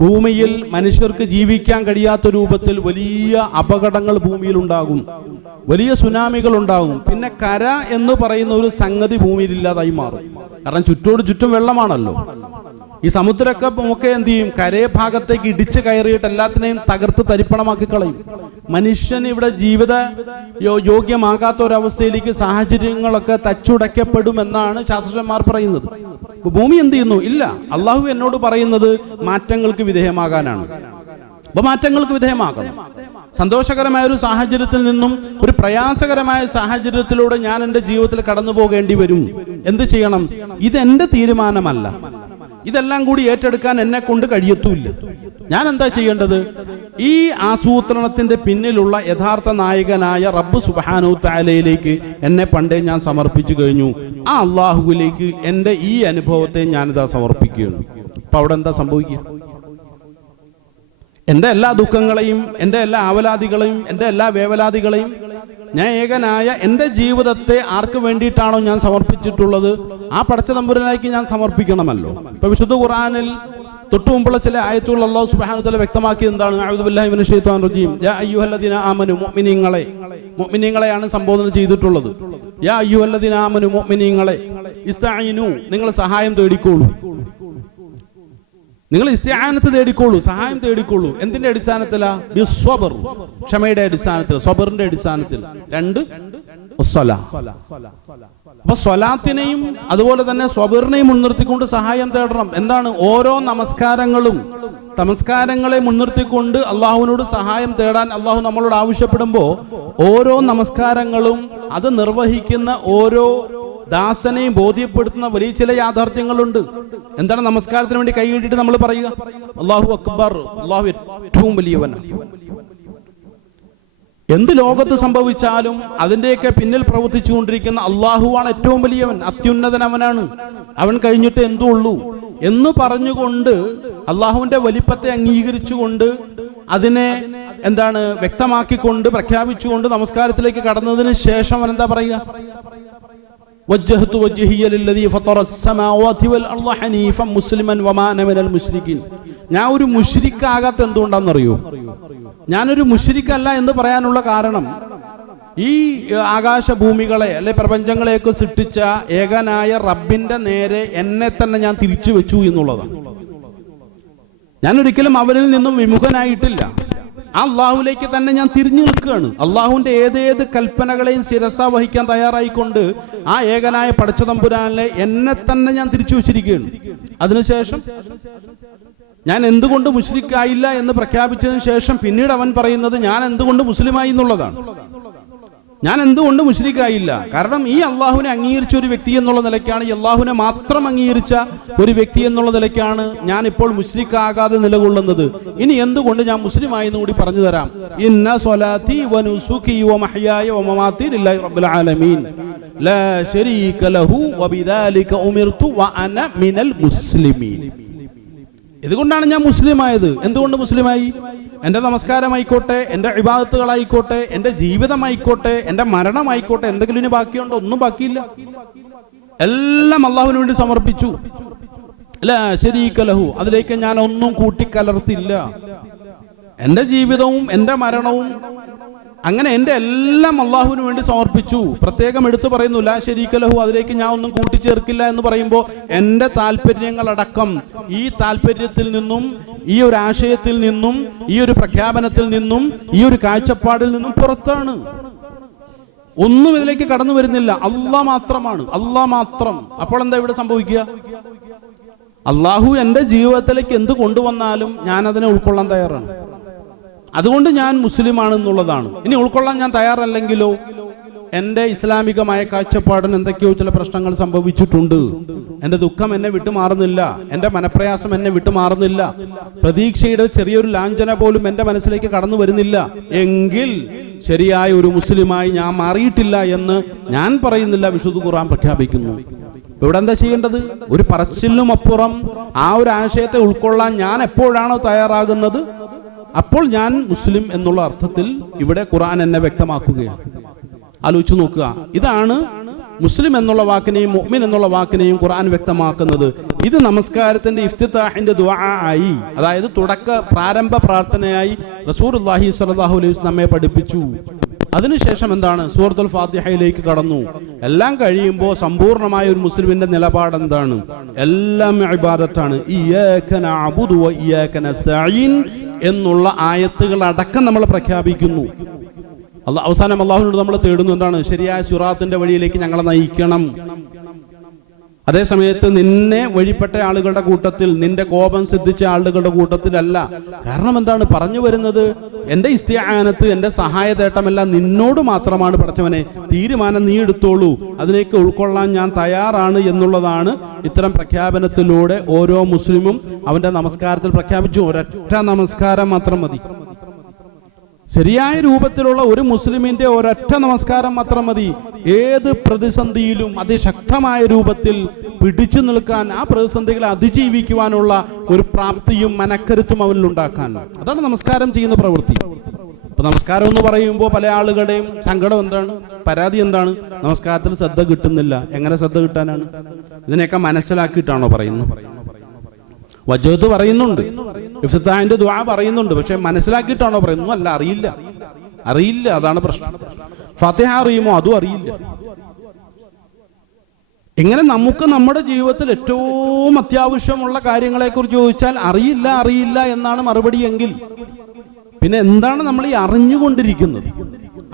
ഭൂമിയിൽ മനുഷ്യർക്ക് ജീവിക്കാൻ കഴിയാത്ത രൂപത്തിൽ വലിയ അപകടങ്ങൾ ഭൂമിയിൽ ഉണ്ടാകും. വലിയ സുനാമികൾ ഉണ്ടാകും. പിന്നെ കര എന്ന് പറയുന്ന ഒരു സംഗതി ഭൂമിയിൽ ഇല്ലാതായി മാറും. കാരണം ചുറ്റും വെള്ളമാണല്ലോ. ഈ സമുദ്രമൊക്കെ നമുക്ക് എന്ത് ചെയ്യും? കരേ ഭാഗത്തേക്ക് ഇടിച്ചു കയറിയിട്ട് എല്ലാത്തിനെയും തകർത്ത് തരിപ്പണമാക്കി കളയും. മനുഷ്യൻ ഇവിടെ ജീവിത യോഗ്യമാകാത്ത ഒരവസ്ഥയിലേക്ക് സാഹചര്യങ്ങളൊക്കെ തച്ചുടയ്ക്കപ്പെടുമെന്നാണ് ശാസ്ത്രജ്ഞന്മാർ പറയുന്നത്. ഭൂമി എന്ത് ചെയ്യുന്നു? ഇല്ല. അള്ളാഹു എന്നോട് പറയുന്നത് മാറ്റങ്ങൾക്ക് വിധേയമാകാനാണ്. അപ്പൊ മാറ്റങ്ങൾക്ക് വിധേയമാകണം. സന്തോഷകരമായ ഒരു സാഹചര്യത്തിൽ നിന്നും ഒരു പ്രയാസകരമായ സാഹചര്യത്തിലൂടെ ഞാൻ എൻ്റെ ജീവിതത്തിൽ കടന്നു പോകേണ്ടി വരും. എന്ത് ചെയ്യണം? ഇതെന്റെ തീരുമാനമല്ല, ഇതെല്ലാം കൂടി ഏറ്റെടുക്കാൻ എന്നെ കൊണ്ട് കഴിയത്തുമില്ല. ഞാൻ എന്താ ചെയ്യേണ്ടത്? ഈ ആസൂത്രണത്തിന്റെ പിന്നിലുള്ള യഥാർത്ഥ നായകനായ റബ്ബ് സുബ്ഹാനഹു തആലയിലേക്ക് എന്നെ പണ്ടേ ഞാൻ സമർപ്പിച്ചു കഴിഞ്ഞു. ആ അള്ളാഹുവിലേക്ക് എൻ്റെ ഈ അനുഭവത്തെ ഞാനിതാ സമർപ്പിക്കുകയാണ്. അപ്പൊ അവിടെ എന്താ സംഭവിക്കുക? എൻ്റെ എല്ലാ ദുഃഖങ്ങളെയും, എൻ്റെ എല്ലാ ആവലാദികളെയും, എൻ്റെ എല്ലാ വേവലാദികളെയും ഞാൻ ഏകനായ എൻ്റെ ജീവിതത്തെ ആർക്ക് വേണ്ടിയിട്ടാണോ ഞാൻ സമർപ്പിച്ചിട്ടുള്ളത്, ആ പടച്ച തമ്പുരാനിലേക്ക് ഞാൻ സമർപ്പിക്കണമല്ലോ. ഇപ്പൊ വിശുദ്ധ ഖുർആനിൽ തൊട്ടു മുമ്പുള്ള ചില ആയത്തുകൾ അല്ലാഹു സുബ്ഹാനഹു വ തആല വ്യക്തമാക്കി എന്താണ്? അഊദു ബില്ലാഹി മിനശ് ശൈത്വാനിർ റജീം. യാ അയ്യുഹല്ലദീന ആമനു, മുഅ്മിനീങ്ങളെയാണ് സംബോധന ചെയ്തിട്ടുള്ളത്. യാ അയ്യുഹല്ലദീന ആമനു, മുഅ്മിനീങ്ങളെ, ഇസ്തഈനു, നിങ്ങൾ സഹായം തേടിക്കോളൂ. നിങ്ങൾ ഇസ്തിആനത്ത് തേടിക്കോളൂ, സഹായം തേടിക്കോളൂ. എന്തിന്റെ അടിസ്ഥാനത്തിലാ? ബിസ്വബർ, ക്ഷമയുടെ അടിസ്ഥാനത്തിൽ, സ്വബറിന്റെ അടിസ്ഥാനത്തിൽ. 2 അപ്പൊ സ്വലാത്തിനെയും അതുപോലെ തന്നെ സ്വബറിനെയും മുൻനിർത്തിക്കൊണ്ട് സഹായം തേടണം. എന്താണ്? ഓരോ നമസ്കാരങ്ങളെ മുൻനിർത്തിക്കൊണ്ട് അള്ളാഹുവിനോട് സഹായം തേടാൻ അള്ളാഹു നമ്മളോട് ആവശ്യപ്പെടുമ്പോൾ ഓരോ നമസ്കാരങ്ങളും അത് നിർവഹിക്കുന്ന ഓരോ ദാസനെയും ബോധ്യപ്പെടുത്തുന്ന വലിയ ചില യാഥാർത്ഥ്യങ്ങളുണ്ട്. എന്താണ്? നമസ്കാരത്തിന് വേണ്ടി കൈ കെട്ടിയിട്ട് നമ്മൾ പറയുക അല്ലാഹു അക്ബർ, അള്ളാഹു ഏറ്റവും വലിയവനാണ്. എന്ത് ലോകത്ത് സംഭവിച്ചാലും അതിന്റെയൊക്കെ പിന്നിൽ പ്രവർത്തിച്ചുകൊണ്ടിരിക്കുന്ന അള്ളാഹുവാണ് ഏറ്റവും വലിയവൻ, അത്യുന്നതൻ അവനാണ്, അവൻ കഴിഞ്ഞിട്ട് എന്തോ ഉള്ളൂ എന്ന് പറഞ്ഞുകൊണ്ട് അള്ളാഹുവിന്റെ വലിപ്പത്തെ അംഗീകരിച്ചുകൊണ്ട് അതിനെ എന്താണ് വ്യക്തമാക്കിക്കൊണ്ട് പ്രഖ്യാപിച്ചുകൊണ്ട് നമസ്കാരത്തിലേക്ക് കടന്നതിന് ശേഷം അവൻ എന്താ പറയുക? വജ്ജഹ്തു വജ്ഹിയ ലില്ലദീ ഫത്തറ അസ്സമാവാതി വൽ അർള ഹനീഫൻ മുസ്ലിമൻ വമാ അന മിനൽ മുശ്രിക്കീൻ. ഞാൻ ഒരു മുശ്രിക്കാകാത്ത എന്തുകൊണ്ടാണെന്നറിയോ? ഞാനൊരു മുശ്രിക്കല്ല എന്ന് പറയാനുള്ള കാരണം ഈ ആകാശഭൂമികളെ അല്ലെ പ്രപഞ്ചങ്ങളെയൊക്കെ സൃഷ്ടിച്ച ഏകനായ റബ്ബിന്റെ നേരെ എന്നെ തന്നെ ഞാൻ തിരിച്ചു വെച്ചു എന്നുള്ളതാണ്. ഞാൻ ഒരിക്കലും അവരിൽ നിന്നും വിമുഖനായിട്ടില്ല. ആ അള്ളാഹുലേക്ക് തന്നെ ഞാൻ തിരിഞ്ഞു നിൽക്കുകയാണ്. അള്ളാഹുവിന്റെ ഏതേത് കൽപ്പനകളെയും ശിരസ വഹിക്കാൻ തയ്യാറായിക്കൊണ്ട് ആ ഏകനായ പടച്ച തമ്പുരാനിലെ എന്നെ തന്നെ ഞാൻ തിരിച്ചു വെച്ചിരിക്കുകയാണ്. അതിനുശേഷം ഞാൻ എന്തുകൊണ്ട് മുശ്രിക്കായില്ല എന്ന് പ്രഖ്യാപിച്ചതിന് ശേഷം പിന്നീട് അവൻ പറയുന്നത് ഞാൻ എന്തുകൊണ്ട് മുസ്ലിമായി എന്നുള്ളതാണ്. ഞാൻ എന്തുകൊണ്ട് മുശ്രിക്കായില്ല? കാരണം ഈ അള്ളാഹുവിനെ അംഗീകരിച്ച ഒരു വ്യക്തി എന്നുള്ള നിലയ്ക്കാണ്, ഈ അള്ളാഹുവിനെ മാത്രം അംഗീകരിച്ച ഒരു വ്യക്തി എന്നുള്ള നിലയ്ക്കാണ് ഞാൻ ഇപ്പോൾ മുശ്രിക്കാകാതെ നിലകൊള്ളുന്നത്. ഇനി എന്തുകൊണ്ട് ഞാൻ മുസ്ലിമായി എന്ന് കൂടി പറഞ്ഞു തരാം. ഇന്ന സ്വലാത്തി വനുസുകി വമഹ്യായ വമമാതി ലില്ലാഹി റബ്ബിൽ ആലമീൻ ലാ ശരീക ലഹു വബിദാലിക ഉമിർതു വഅന മിനൽ മുസ്ലിമീൻ. ഇതുകൊണ്ടാണ് ഞാൻ മുസ്ലിമായത്. എന്തുകൊണ്ട് മുസ്ലിമായി? എൻ്റെ നമസ്കാരമായിക്കോട്ടെ, എൻ്റെ ഇബാദത്തുകളായിക്കോട്ടെ, എൻ്റെ ജീവിതമായിക്കോട്ടെ, എൻ്റെ മരണമായിക്കോട്ടെ, എന്തെങ്കിലും ഇനി ബാക്കിയുണ്ടോ? ഒന്നും ബാക്കിയില്ല. എല്ലാം അള്ളാഹുവിന് വേണ്ടി സമർപ്പിച്ചു. ലാ ശരീക ലഹു, അതിലേക്ക് ഞാൻ ഒന്നും കൂട്ടിക്കലർത്തില്ല. എൻ്റെ ജീവിതവും എൻ്റെ മരണവും അങ്ങനെ എൻ്റെ എല്ലാം അള്ളാഹുവിന് വേണ്ടി സമർപ്പിച്ചു. പ്രത്യേകം എടുത്തു പറയുന്നു ലാ ശരീക ലഹു, അതിലേക്ക് ഞാൻ ഒന്നും കൂട്ടിച്ചേർക്കില്ല എന്ന് പറയുമ്പോൾ എൻ്റെ താല്പര്യങ്ങളടക്കം ഈ താല്പര്യത്തിൽ നിന്നും, ഈ ഒരു ആശയത്തിൽ നിന്നും, ഈ ഒരു പ്രഖ്യാപനത്തിൽ നിന്നും, ഈ ഒരു കാഴ്ചപ്പാടിൽ നിന്നും പുറത്താണ്. ഒന്നും ഇതിലേക്ക് കടന്നു വരുന്നില്ല. അള്ളാഹ് മാത്രമാണ്, അള്ളാഹ് മാത്രം. അപ്പോൾ എന്താ ഇവിടെ സംഭവിക്കുക? അള്ളാഹു എൻ്റെ ജീവിതത്തിലേക്ക് എന്ത് കൊണ്ടുവന്നാലും ഞാൻ അതിനെ ഉൾക്കൊള്ളാൻ തയ്യാറാണ്. അതുകൊണ്ട് ഞാൻ മുസ്ലിമാണെന്നുള്ളതാണ്. ഇനി ഉൾക്കൊള്ളാൻ ഞാൻ തയ്യാറല്ലെങ്കിലോ എൻ്റെ ഇസ്ലാമികമായ കാഴ്ചപ്പാടിന് എന്തൊക്കെയോ ചില പ്രശ്നങ്ങൾ സംഭവിച്ചിട്ടുണ്ട്. എൻ്റെ ദുഃഖം എന്നെ വിട്ടുമാറുന്നില്ല, എൻ്റെ മനപ്രയാസം എന്നെ വിട്ടുമാറുന്നില്ല, പ്രതീക്ഷയുടെ ചെറിയൊരു ലാഞ്ചന പോലും എൻ്റെ മനസ്സിലേക്ക് കടന്നു വരുന്നില്ല എങ്കിൽ ശരിയായ ഒരു മുസ്ലിമായി ഞാൻ മാറിയിട്ടില്ല എന്ന് ഞാൻ പറയുന്നില്ല, വിശുദ്ധ ഖുർആൻ പ്രഖ്യാപിക്കുന്നു. ഇവിടെ എന്താ ചെയ്യേണ്ടത്? ഒരു പറച്ചിലിനും അപ്പുറം ആ ഒരു ആശയത്തെ ഉൾക്കൊള്ളാൻ ഞാൻ എപ്പോഴാണോ തയ്യാറാകുന്നത് അപ്പോൾ ഞാൻ മുസ്ലിം എന്നുള്ള അർത്ഥത്തിൽ ഇവിടെ ഖുർആൻ എന്നെ വ്യക്തമാക്കുകയാണ്. ആലോചിച്ചു നോക്കുക. ഇതാണ് മുസ്ലിം എന്നുള്ള വാക്കിനെയും മുഅ്മിൻ എന്നുള്ള വാക്കിനെയും ഖുർആൻ വ്യക്തമാക്കുന്നത്. ഇത് നമസ്കാരത്തിന്റെ ഇഫ്തിതാഹിന്റെ ദുആ ആയി, അതായത് പ്രാരംഭ പ്രാർത്ഥനയായി റസൂലുള്ളാഹി സ്വല്ലല്ലാഹു അലൈഹി വസല്ലം നമ്മെ പഠിപ്പിച്ചു. അതിനുശേഷം എന്താണ്? സൂറത്തുൽ ഫാത്തിഹയിലേക്ക് കടന്നു. എല്ലാം കഴിയുമ്പോൾ സമ്പൂർണമായ ഒരു മുസ്ലിമിന്റെ നിലപാട് എന്താണ്? എല്ലാം ഇബാദത്താണ്. ഇയ്യാക നഅബുദു വ ഇയ്യാക നസ്തഈൻ എന്നുള്ള ആയത്തുകൾ അടക്കം നമ്മൾ പ്രഖ്യാപിക്കുന്നു. അവസാനം അള്ളാഹുവിനോട് നമ്മൾ തേടുന്നു എന്താണ്? ശരിയായ സിറാത്തിന്റെ വഴിയിലേക്ക് ഞങ്ങളെ നയിക്കണം. അതേസമയത്ത് നിന്നെ വഴിപ്പെട്ട ആളുകളുടെ കൂട്ടത്തിൽ, നിന്റെ കോപം സിദ്ധിച്ച ആളുകളുടെ കൂട്ടത്തിലല്ല. കാരണം എന്താണ് പറഞ്ഞു വരുന്നത്? എൻ്റെ ഇസ്തിആനത്ത്, എൻ്റെ സഹായതേട്ടമെല്ലാം നിന്നോട് മാത്രമാണ് പടച്ചവനെ, തീരുമാനം നീ എടുത്തോളൂ, അതിലേക്ക് ഉൾക്കൊള്ളാൻ ഞാൻ തയ്യാറാണ് എന്നുള്ളതാണ് ഇത്തരം പ്രഖ്യാപനത്തിലൂടെ ഓരോ മുസ്ലിമും അവൻ്റെ നമസ്കാരത്തിൽ പ്രഖ്യാപിച്ചു. ഒരൊറ്റ നമസ്കാരം മാത്രം മതി. ശരിയായ രൂപത്തിലുള്ള ഒരു മുസ്ലിമിന്റെ ഒരൊറ്റ നമസ്കാരം മാത്രം മതി ഏത് പ്രതിസന്ധിയിലും അതിശക്തമായ രൂപത്തിൽ പിടിച്ചു നിൽക്കാൻ, ആ പ്രതിസന്ധികളെ അതിജീവിക്കുവാനുള്ള ഒരു പ്രാപ്തിയും മനക്കരുത്തും അവനിൽ ഉണ്ടാക്കാൻ. അതാണ് നമസ്കാരം ചെയ്യുന്ന പ്രവൃത്തി. ഇപ്പൊ നമസ്കാരം എന്ന് പറയുമ്പോൾ പല ആളുകളുടെയും സങ്കടം എന്താണ്, പരാതി എന്താണ്? നമസ്കാരത്തിൽ ശ്രദ്ധ കിട്ടുന്നില്ല. എങ്ങനെ ശ്രദ്ധ കിട്ടാനാണ്? ഇതിനെയൊക്കെ മനസ്സിലാക്കിയിട്ടാണോ പറയുന്നത്? വജ്ഹത്ത് പറയുന്നുണ്ട്, ഇഫ്തിതാഹിന്റെ ദുആ പറയുന്നുണ്ട്, പക്ഷെ മനസ്സിലാക്കിയിട്ടാണോ പറയുന്നത്? അല്ല, അറിയില്ല. അതാണ് പ്രശ്നം. ഫാത്തിഹ അറിയുമോ? അതും അറിയില്ല. ഇങ്ങനെ നമുക്ക് നമ്മുടെ ജീവിതത്തിൽ ഏറ്റവും അത്യാവശ്യമുള്ള കാര്യങ്ങളെ കുറിച്ച് ചോദിച്ചാൽ അറിയില്ല എന്നാണ് മറുപടി എങ്കിൽ പിന്നെ എന്താണ് നമ്മൾ ഈ അറിഞ്ഞുകൊണ്ടിരിക്കുന്നത്?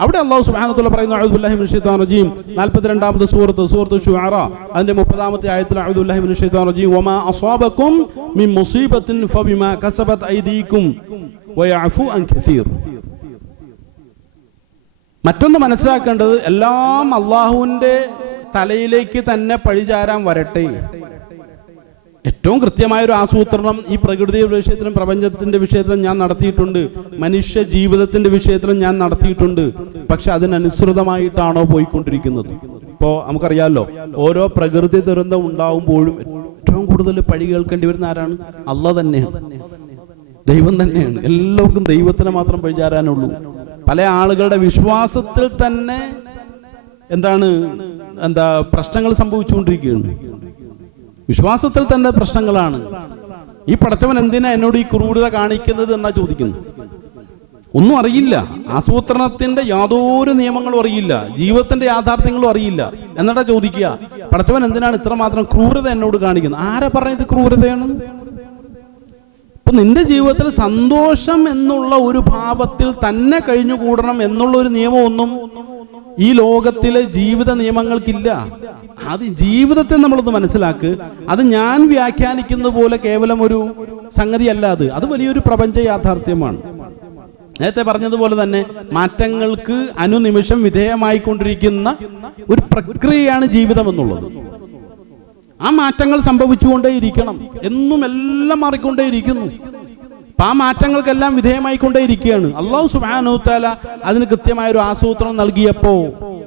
അവിടെ അല്ലാഹു സുബ്ഹാനഹു വ തആല പറയുന്നു, അഊദു ബില്ലാഹി മിനശ് ശൈത്വാനിർ റജീം, 42ാമത്തെ സൂറത്ത് ശുആറ അതിന്റെ 30ാമത്തെ ആയത്തിൽ അഊദു ബില്ലാഹി മിനശ് ശൈത്വാനിർ റജീം, വമാ അസ്വാബകും മിൻ മുസീബത്തിൻ ഫബിമാ കസബത് ഐദീകും വയഅഫു അൻ കസീർ. മറ്റൊന്ന് മനസ്സിലാക്കേണ്ടത്, എല്ലാം അല്ലാഹുവിന്റെ തലയിലേക്ക് തന്നെ പഴിചാരാൻ വരട്ടെ. ഏറ്റവും കൃത്യമായ ഒരു ആസൂത്രണം ഈ പ്രകൃതിയുടെ വിഷയത്തിലും പ്രപഞ്ചത്തിന്റെ വിഷയത്തിലും ഞാൻ നടത്തിയിട്ടുണ്ട്, മനുഷ്യ ജീവിതത്തിന്റെ വിഷയത്തിലും ഞാൻ നടത്തിയിട്ടുണ്ട്. പക്ഷെ അതിനനുസൃതമായിട്ടാണോ പോയിക്കൊണ്ടിരിക്കുന്നത്? ഇപ്പോ നമുക്കറിയാമല്ലോ, ഓരോ പ്രകൃതി ദുരന്തം ഉണ്ടാവുമ്പോഴും ഏറ്റവും കൂടുതൽ പഴി കേൾക്കേണ്ടി വരുന്ന ആരാണ്? അല്ലാഹ് തന്നെയാണ്, ദൈവം തന്നെയാണ്. എല്ലാവർക്കും ദൈവത്തിനെ മാത്രം പഴിചാരാനുള്ളൂ. പല ആളുകളുടെ വിശ്വാസത്തിൽ തന്നെ പ്രശ്നങ്ങൾ സംഭവിച്ചുകൊണ്ടിരിക്കുകയാണ്. വിശ്വാസത്തിൽ തന്നെ പ്രശ്നങ്ങളാണ്. ഈ പടച്ചവൻ എന്തിനാ എന്നോട് ഈ ക്രൂരത കാണിക്കുന്നത് എന്നാ ചോദിക്കുന്നു. ഒന്നും അറിയില്ല, ആസൂത്രണത്തിന്റെ യാതൊരു നിയമങ്ങളും അറിയില്ല, ജീവിതത്തിന്റെ യാഥാർത്ഥ്യങ്ങളും അറിയില്ല. എന്നിട്ടാ ചോദിക്കുക, പടച്ചവൻ എന്തിനാണ് ഇത്രമാത്രം ക്രൂരത എന്നോട് കാണിക്കുന്നത്? ആരാ പറഞ്ഞത് ക്രൂരതയാണ്? ഇപ്പൊ നിന്റെ ജീവിതത്തിൽ സന്തോഷം എന്നുള്ള ഒരു ഭാവത്തിൽ തന്നെ കഴിഞ്ഞുകൂടണം എന്നുള്ള ഒരു നിയമമൊന്നും ഈ ലോകത്തിലെ ജീവിത നിയമങ്ങൾക്കില്ല. അത് ജീവിതത്തെ നമ്മളൊന്ന് മനസ്സിലാക്ക്. അത് ഞാൻ വ്യാഖ്യാനിക്കുന്ന പോലെ കേവലം ഒരു സംഗതിയല്ല, അത് വലിയൊരു പ്രപഞ്ച യാഥാർത്ഥ്യമാണ്. നേരത്തെ പറഞ്ഞതുപോലെ തന്നെ മാറ്റങ്ങൾക്ക് അനുനിമിഷം വിധേയമായിക്കൊണ്ടിരിക്കുന്ന ഒരു പ്രക്രിയയാണ് ജീവിതം എന്നുള്ളത്. ആ മാറ്റങ്ങൾ സംഭവിച്ചുകൊണ്ടേയിരിക്കണം, എന്നും എല്ലാം മാറിക്കൊണ്ടേയിരിക്കുന്നു. ആ മാറ്റങ്ങൾക്കെല്ലാം വിധേയമായിക്കൊണ്ടേയിരിക്കുകയാണ്. അല്ലാഹു സുബ്ഹാനഹു വ തആല അതിന് കൃത്യമായ ഒരു ആസൂത്രണം നൽകിയപ്പോ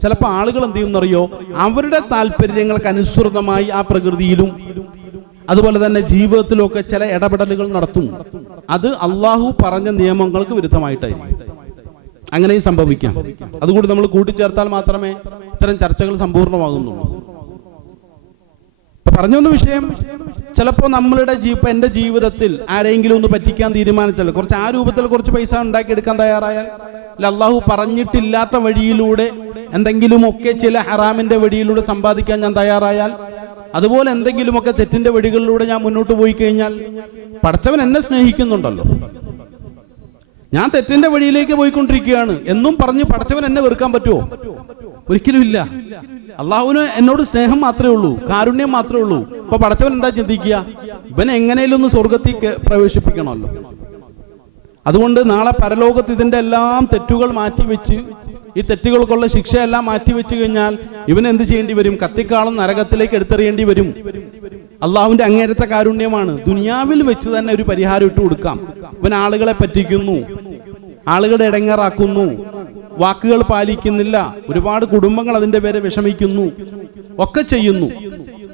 ചിലപ്പോൾ ആളുകൾ എന്ത് ചെയ്യുമെന്നറിയോ, അവരുടെ താല്പര്യങ്ങൾക്ക് അനുസൃതമായി ആ പ്രകൃതിയിലും അതുപോലെ തന്നെ ജീവിതത്തിലൊക്കെ ചില ഇടപെടലുകൾ നടത്തും. അത് അള്ളാഹു പറഞ്ഞ നിയമങ്ങൾക്ക് വിരുദ്ധമായിട്ടായിരിക്കും. അങ്ങനെയും സംഭവിക്കാം. അതുകൂടി നമ്മൾ കൂട്ടിച്ചേർത്താൽ മാത്രമേ ഇത്തരം ചർച്ചകൾ സമ്പൂർണ്ണമാകുന്നുള്ളൂ. പറഞ്ഞു വന്ന വിഷയം, ചിലപ്പോൾ നമ്മളുടെ എൻ്റെ ജീവിതത്തിൽ ആരെങ്കിലും ഒന്ന് പറ്റിക്കാൻ തീരുമാനിച്ചാൽ, കുറച്ച് ആ രൂപത്തിൽ കുറച്ച് പൈസ ഉണ്ടാക്കിയെടുക്കാൻ തയ്യാറായാൽ, അല്ല അള്ളാഹു പറഞ്ഞിട്ടില്ലാത്ത വഴിയിലൂടെ എന്തെങ്കിലുമൊക്കെ ചില ഹറാമിന്റെ വഴിയിലൂടെ സമ്പാദിക്കാൻ ഞാൻ തയ്യാറായാൽ, അതുപോലെ എന്തെങ്കിലുമൊക്കെ തെറ്റിന്റെ വഴികളിലൂടെ ഞാൻ മുന്നോട്ട് പോയി കഴിഞ്ഞാൽ, പടച്ചവൻ എന്നെ സ്നേഹിക്കുന്നുണ്ടല്ലോ, ഞാൻ തെറ്റിന്റെ വഴിയിലേക്ക് പോയിക്കൊണ്ടിരിക്കുകയാണ് എന്നും പറഞ്ഞ് പടച്ചവൻ എന്നെ വെറുക്കാൻ പറ്റുമോ? ഒരിക്കലും ഇല്ല. അള്ളാഹുവിന് എന്നോട് സ്നേഹം മാത്രമേ ഉള്ളൂ, കാരുണ്യം മാത്രമേ ഉള്ളൂ. അപ്പൊ പടച്ചവൻ എന്താ ചിന്തിക്കുക? ഇവനെ എങ്ങനെയും ഒന്ന് സ്വർഗത്തിൽ പ്രവേശിപ്പിക്കണമല്ലോ. അതുകൊണ്ട് നാളെ പരലോകത്ത് ഇതിന്റെ എല്ലാം തെറ്റുകൾ മാറ്റിവെച്ച്, ഈ തെറ്റുകൾക്കുള്ള ശിക്ഷയെല്ലാം മാറ്റിവെച്ച് കഴിഞ്ഞാൽ ഇവൻ എന്ത് ചെയ്യേണ്ടി വരും? കത്തിക്കാളും നരകത്തിലേക്ക് എടുത്തെറിയേണ്ടി വരും. അള്ളാഹുവിന്റെ അങ്ങേരത്തെ കാരുണ്യമാണ്. ദുനിയാവിൽ വെച്ച് തന്നെ ഒരു പരിഹാരം ഇട്ട് കൊടുക്കാം. ഇവൻ ആളുകളെ പറ്റിക്കുന്നു, ആളുകളെ ഇടങ്ങേറാക്കുന്നു, വാക്കുകൾ പാലിക്കുന്നില്ല, ഒരുപാട് കുടുംബങ്ങൾ അതിന്റെ പേരെ വിഷമിക്കുന്നു, ഒക്കെ ചെയ്യുന്നു.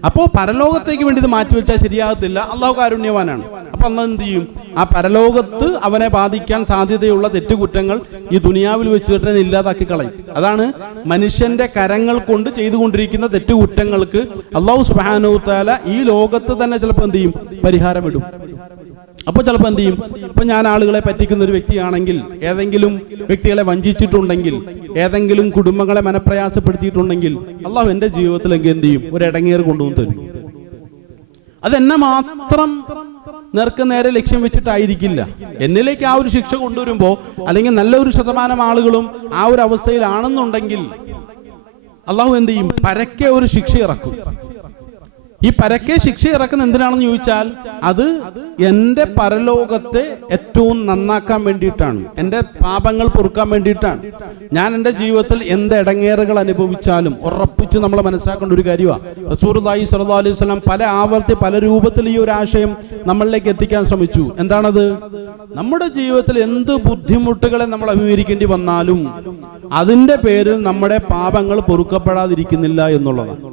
അപ്പോ പരലോകത്തേക്ക് വേണ്ടി ഇത് മാറ്റിവെച്ചാൽ ശരിയാകത്തില്ല. അള്ളാഹു കാരുണ്യവാനാണ്. അപ്പൊ അന്ന് എന്ത് ചെയ്യും? ആ പരലോകത്ത് അവനെ ബാധിക്കാൻ സാധ്യതയുള്ള തെറ്റുകുറ്റങ്ങൾ ഈ ദുനിയാവിൽ വെച്ച് തന്നെ ഇല്ലാതാക്കി കളയും. അതാണ് മനുഷ്യന്റെ കരങ്ങൾ കൊണ്ട് ചെയ്തുകൊണ്ടിരിക്കുന്ന തെറ്റുകുറ്റങ്ങൾക്ക് അള്ളാഹു സുബ്ഹാനഹു വ തആല ഈ ലോകത്ത് തന്നെ ചിലപ്പോൾ എന്ത് ചെയ്യും? പരിഹാരം ഇടും. അപ്പൊ ചിലപ്പോൾ എന്ത് ചെയ്യും? ഇപ്പൊ ഞാൻ ആളുകളെ പറ്റിക്കുന്ന ഒരു വ്യക്തിയാണെങ്കിൽ, ഏതെങ്കിലും വ്യക്തികളെ വഞ്ചിച്ചിട്ടുണ്ടെങ്കിൽ, ഏതെങ്കിലും കുടുംബങ്ങളെ മനപ്രയാസപ്പെടുത്തിയിട്ടുണ്ടെങ്കിൽ, അള്ളാഹു എന്റെ ജീവിതത്തിലെങ്കിൽ എന്ത് ചെയ്യും? ഒരു ഇടങ്ങേറ് കൊണ്ടുവന്ന് തരും. അതെന്നെ മാത്രം നേരെ ലക്ഷ്യം വെച്ചിട്ടായിരിക്കില്ല. എന്നിലേക്ക് ആ ഒരു ശിക്ഷ കൊണ്ടുവരുമ്പോ, അല്ലെങ്കിൽ നല്ലൊരു ശതമാനം ആളുകളും ആ ഒരു അവസ്ഥയിലാണെന്നുണ്ടെങ്കിൽ അള്ളാഹു എന്ത് ചെയ്യും? പരക്കെ ഒരു ശിക്ഷ ഇറക്കും. ഈ പരക്കെ ശിക്ഷ ഇറക്കുന്ന എന്തിനാണെന്ന് ചോദിച്ചാൽ അത് എൻ്റെ പരലോകത്തെ ഏറ്റവും നന്നാക്കാൻ വേണ്ടിയിട്ടാണ്, എൻ്റെ പാപങ്ങൾ പൊറുക്കാൻ വേണ്ടിയിട്ടാണ്. ഞാൻ എൻ്റെ ജീവിതത്തിൽ എന്ത് ഇടങ്ങേറുകൾ അനുഭവിച്ചാലും ഉറപ്പിച്ച് നമ്മൾ മനസ്സിലാക്കേണ്ട ഒരു കാര്യമാണ്. റസൂലുള്ളാഹി സ്വല്ലല്ലാഹു അലൈഹി വസല്ലം പല ആവർത്തി പല രൂപത്തിൽ ഈ ഒരു ആശയം നമ്മളിലേക്ക് എത്തിക്കാൻ ശ്രമിച്ചു. എന്താണത്? നമ്മുടെ ജീവിതത്തിൽ എന്ത് ബുദ്ധിമുട്ടുകളെ നമ്മൾ അഭിമുഖീകരിക്കേണ്ടി വന്നാലും അതിൻ്റെ പേരിൽ നമ്മുടെ പാപങ്ങൾ പൊറുക്കപ്പെടാതിരിക്കുന്നില്ല എന്നുള്ളതാണ്.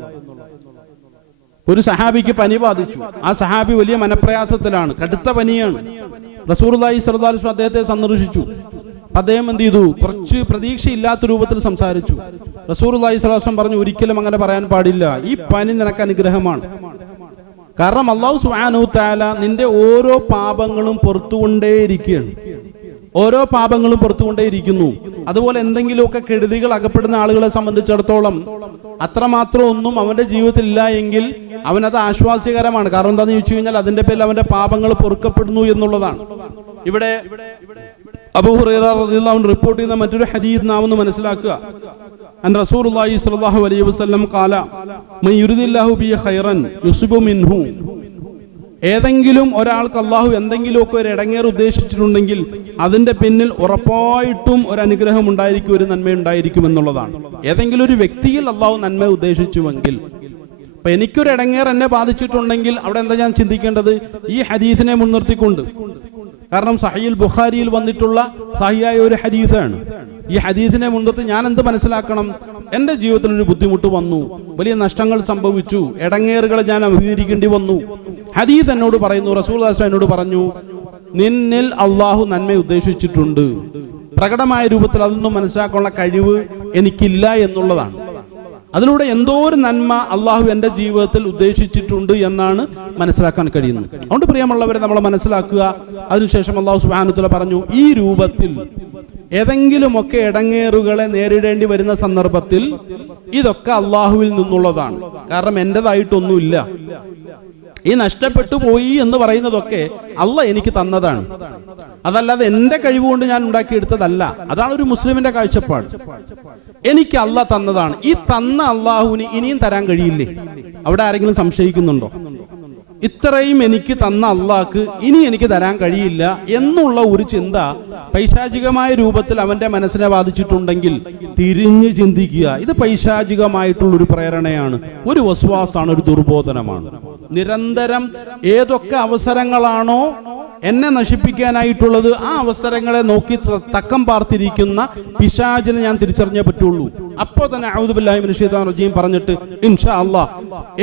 ഒരു സഹാബിക്ക് പനി ബാധിച്ചു. ആ സഹാബി വലിയ മനപ്രയാസത്തിലാണ്, കടുത്ത പനിയാണ്. റസൂലുള്ളാഹി സ്വല്ലല്ലാഹു അലൈഹി വസല്ലം അദ്ദേഹത്തെ സന്ദർശിച്ചു. അദ്ദേഹം എന്ത് ചെയ്തു? കുറച്ച് പ്രതീക്ഷയില്ലാത്ത രൂപത്തിൽ സംസാരിച്ചു. റസൂലുള്ളാഹി സ്വല്ലല്ലാഹു അലൈഹി വസല്ലം പറഞ്ഞു, ഒരിക്കലും അങ്ങനെ പറയാൻ പാടില്ല, ഈ പനി നിനക്ക് അനുഗ്രഹമാണ്. കാരണം അല്ലാഹു സുബ്ഹാനഹു തആല നിന്റെ ഓരോ പാപങ്ങളും പുറത്തുകൊണ്ടേയിരിക്കുകയാണ്, ഓരോ പാപങ്ങളും പുറത്തുകൊണ്ടേയിരിക്കുന്നു. അതുപോലെ എന്തെങ്കിലുമൊക്കെ കെടുതികൾ അകപ്പെടുന്ന ആളുകളെ സംബന്ധിച്ചിടത്തോളം അത്രമാത്രം ഒന്നും അവന്റെ ജീവിതത്തിൽ ഇല്ല എങ്കിൽ അവനത് ആശ്വാസ്യകരമാണ്. കാരണം എന്താണെന്ന് ചോദിച്ചു കഴിഞ്ഞാൽ അതിന്റെ പേരിൽ അവന്റെ പാപങ്ങൾ പൊറുക്കപ്പെടുന്നു എന്നുള്ളതാണ്. ഇവിടെ അബൂ ഹുറൈറ റളിയല്ലാഹു അൻഹു റിപ്പോർട്ട് ചെയ്യുന്ന മറ്റൊരു ഹദീസ് നാം ഒന്ന് മനസ്സിലാക്കുക. അൻ റസൂലുള്ളാഹി സ്വല്ലല്ലാഹു അലൈഹി വസല്ലം ഖാല മൻ യുരിദില്ലാഹു ബിഹി ഖൈറൻ യുസ്ബു മിൻഹു. ഏതെങ്കിലും ഒരാൾക്ക് അള്ളാഹു എന്തെങ്കിലുമൊക്കെ ഒരു ഇടങ്ങേറ് ഉദ്ദേശിച്ചിട്ടുണ്ടെങ്കിൽ അതിന്റെ പിന്നിൽ ഉറപ്പായിട്ടും ഒരു അനുഗ്രഹം ഉണ്ടായിരിക്കും, ഒരു നന്മ ഉണ്ടായിരിക്കും എന്നുള്ളതാണ്. ഏതെങ്കിലും ഒരു വ്യക്തിയിൽ അള്ളാഹു നന്മ ഉദ്ദേശിച്ചുവെങ്കിൽ, അപ്പൊ എനിക്കൊരു ഇടങ്ങേറ് എന്നെ ബാധിച്ചിട്ടുണ്ടെങ്കിൽ അവിടെ എന്താ ഞാൻ ചിന്തിക്കേണ്ടത്? ഈ ഹദീസിനെ മുൻനിർത്തിക്കൊണ്ട്. കാരണം സഹീൽ ബുഖാരിയിൽ വന്നിട്ടുള്ള സഹിയായ ഒരു ഹദീസാണ്. ഈ ഹദീസിനെ മുൻനിർത്തി ഞാൻ എന്ത് മനസ്സിലാക്കണം? എൻ്റെ ജീവിതത്തിൽ ഒരു ബുദ്ധിമുട്ട് വന്നു, വലിയ നഷ്ടങ്ങൾ സംഭവിച്ചു, ഇടങ്ങേറുകൾ ഞാൻ അഭിമുഖീകരിക്കേണ്ടി വന്നു. ഹദീസ് എന്നോട് പറയുന്നു, റസൂലുള്ളാഹി എന്നോട് പറഞ്ഞു, നിന്നിൽ അള്ളാഹു നന്മ ഉദ്ദേശിച്ചിട്ടുണ്ട്. പ്രകടമായ രൂപത്തിൽ അതൊന്നും മനസ്സിലാക്കാനുള്ള കഴിവ് എനിക്കില്ല എന്നുള്ളതാണ്. അതിലൂടെ എന്തോ ഒരു നന്മ അള്ളാഹു എൻ്റെ ജീവിതത്തിൽ ഉദ്ദേശിച്ചിട്ടുണ്ട് എന്നാണ് മനസ്സിലാക്കാൻ കഴിയുന്നത്. അതുകൊണ്ട് പ്രിയമുള്ളവരെ നമ്മൾ മനസ്സിലാക്കുക. അതിനുശേഷം അള്ളാഹു സുബ്ഹാനഹു വ തആല പറഞ്ഞു, ഈ രൂപത്തിൽ ഏതെങ്കിലുമൊക്കെ ഇടങ്ങേറുകളെ നേരിടേണ്ടി വരുന്ന സന്ദർഭത്തിൽ ഇതൊക്കെ അള്ളാഹുവിൽ നിന്നുള്ളതാണ്. കാരണം എൻ്റെതായിട്ടൊന്നുമില്ല. ഈ നഷ്ടപ്പെട്ടു പോയി എന്ന് പറയുന്നതൊക്കെ അള്ളാഹ് എനിക്ക് തന്നതാണ്, അതല്ലാതെ എൻ്റെ കഴിവുകൊണ്ട് ഞാൻ ഉണ്ടാക്കിയെടുത്തതല്ല. അതാണ് ഒരു മുസ്ലിമിന്റെ കാഴ്ചപ്പാട്. എനിക്ക് അള്ളാഹ് തന്നതാണ്. ഈ തന്ന അള്ളാഹുവിന് ഇനിയും തരാൻ കഴിയില്ലേ? അവിടെ ആരെങ്കിലും സംശയിക്കുന്നുണ്ടോ? ഇത്രയും എനിക്ക് തന്ന അള്ളാഹ്ക്ക് ഇനി എനിക്ക് തരാൻ കഴിയില്ല എന്നുള്ള ഒരു ചിന്ത പൈശാചികമായ രൂപത്തിൽ അവന്റെ മനസ്സിനെ ബാധിച്ചിട്ടുണ്ടെങ്കിൽ തിരിഞ്ഞു ചിന്തിക്കുക. ഇത് പൈശാചികമായിട്ടുള്ള ഒരു പ്രേരണയാണ്, ഒരു വസ്വാസാണ്, ഒരു ദുർബോധനമാണ്. നിരന്തരം ഏതൊക്കെ അവസരങ്ങളാണോ എന്നെ നശിപ്പിക്കാനായിട്ടുള്ളത് ആ അവസരങ്ങളെ നോക്കി തക്കം പാർത്തിരിക്കുന്ന പിശാചിനെ ഞാൻ തിരിച്ചറിഞ്ഞേ പറ്റുള്ളൂ. അപ്പോൾ തന്നെ അഊദു ബില്ലാഹി മിനശ് ശൈത്വാനിർ റജീം പറഞ്ഞിട്ട് ഇൻഷാ അല്ലാഹ്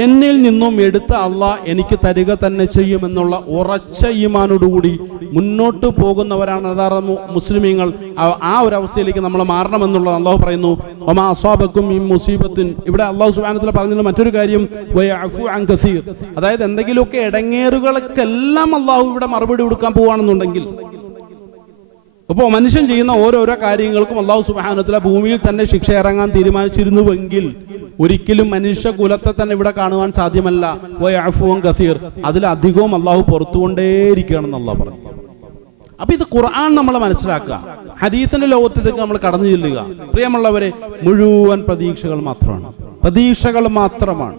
എന്നിൽ നിന്നും എടുത്ത അല്ലാഹ് എനിക്ക് തരിക തന്നെ ചെയ്യുമെന്നുള്ള ഉറച്ച ഈമാനോടുകൂടി മുന്നോട്ട് പോകുന്നവരാണ് യഥാർത്ഥ മുസ്ലിമീങ്ങൾ. ആ ഒരു അവസ്ഥയിലേക്ക് നമ്മൾ മാറണമെന്നുള്ളത് അല്ലാഹു പറയുന്നു. വമാ അസ്വാബക്കും മിൻ മുസീബത്തിൻ. ഇവിടെ അല്ലാഹു സുബ്ഹാനഹു വ തആല പറഞ്ഞ മറ്റൊരു കാര്യം വയഅഫു അൻ കസീർ. അതായത് എന്തെങ്കിലുമൊക്കെ ഇടങ്ങേറുകൾക്കെല്ലാം അല്ലാഹു ഇവിടെ മറുപടി കൊടുക്കാൻ പോവുകയാണെന്നുണ്ടെങ്കിൽ, അപ്പോൾ മനുഷ്യൻ ചെയ്യുന്ന ഓരോരോ കാര്യങ്ങൾക്കും അല്ലാഹു സുബ്ഹാനഹു വ തആല ഭൂമിയിൽ തന്നെ ശിക്ഷ ഇറങ്ങാൻ തീരുമാനിച്ചിരുന്നുവെങ്കിൽ ഒരിക്കലും മനുഷ്യ കുലത്തെ തന്നെ ഇവിടെ കാണുവാൻ സാധ്യമല്ല. വയഅഫു അൻ കസീർ. അതിലധികവും അല്ലാഹു പുറത്തുകൊണ്ടേയിരിക്കുകയാണെന്ന് അല്ലാഹു പറഞ്ഞു. അപ്പൊ ഇത് ഖുർആൻ നമ്മൾ മനസ്സിലാക്കുക. ഹദീസിന്റെ ലോകത്തേക്ക് നമ്മൾ കടന്നു ചെല്ലുക. പ്രിയമുള്ളവരെ, മുഴുവൻ പ്രതീക്ഷകൾ മാത്രമാണ്, പ്രതീക്ഷകൾ മാത്രമാണ്.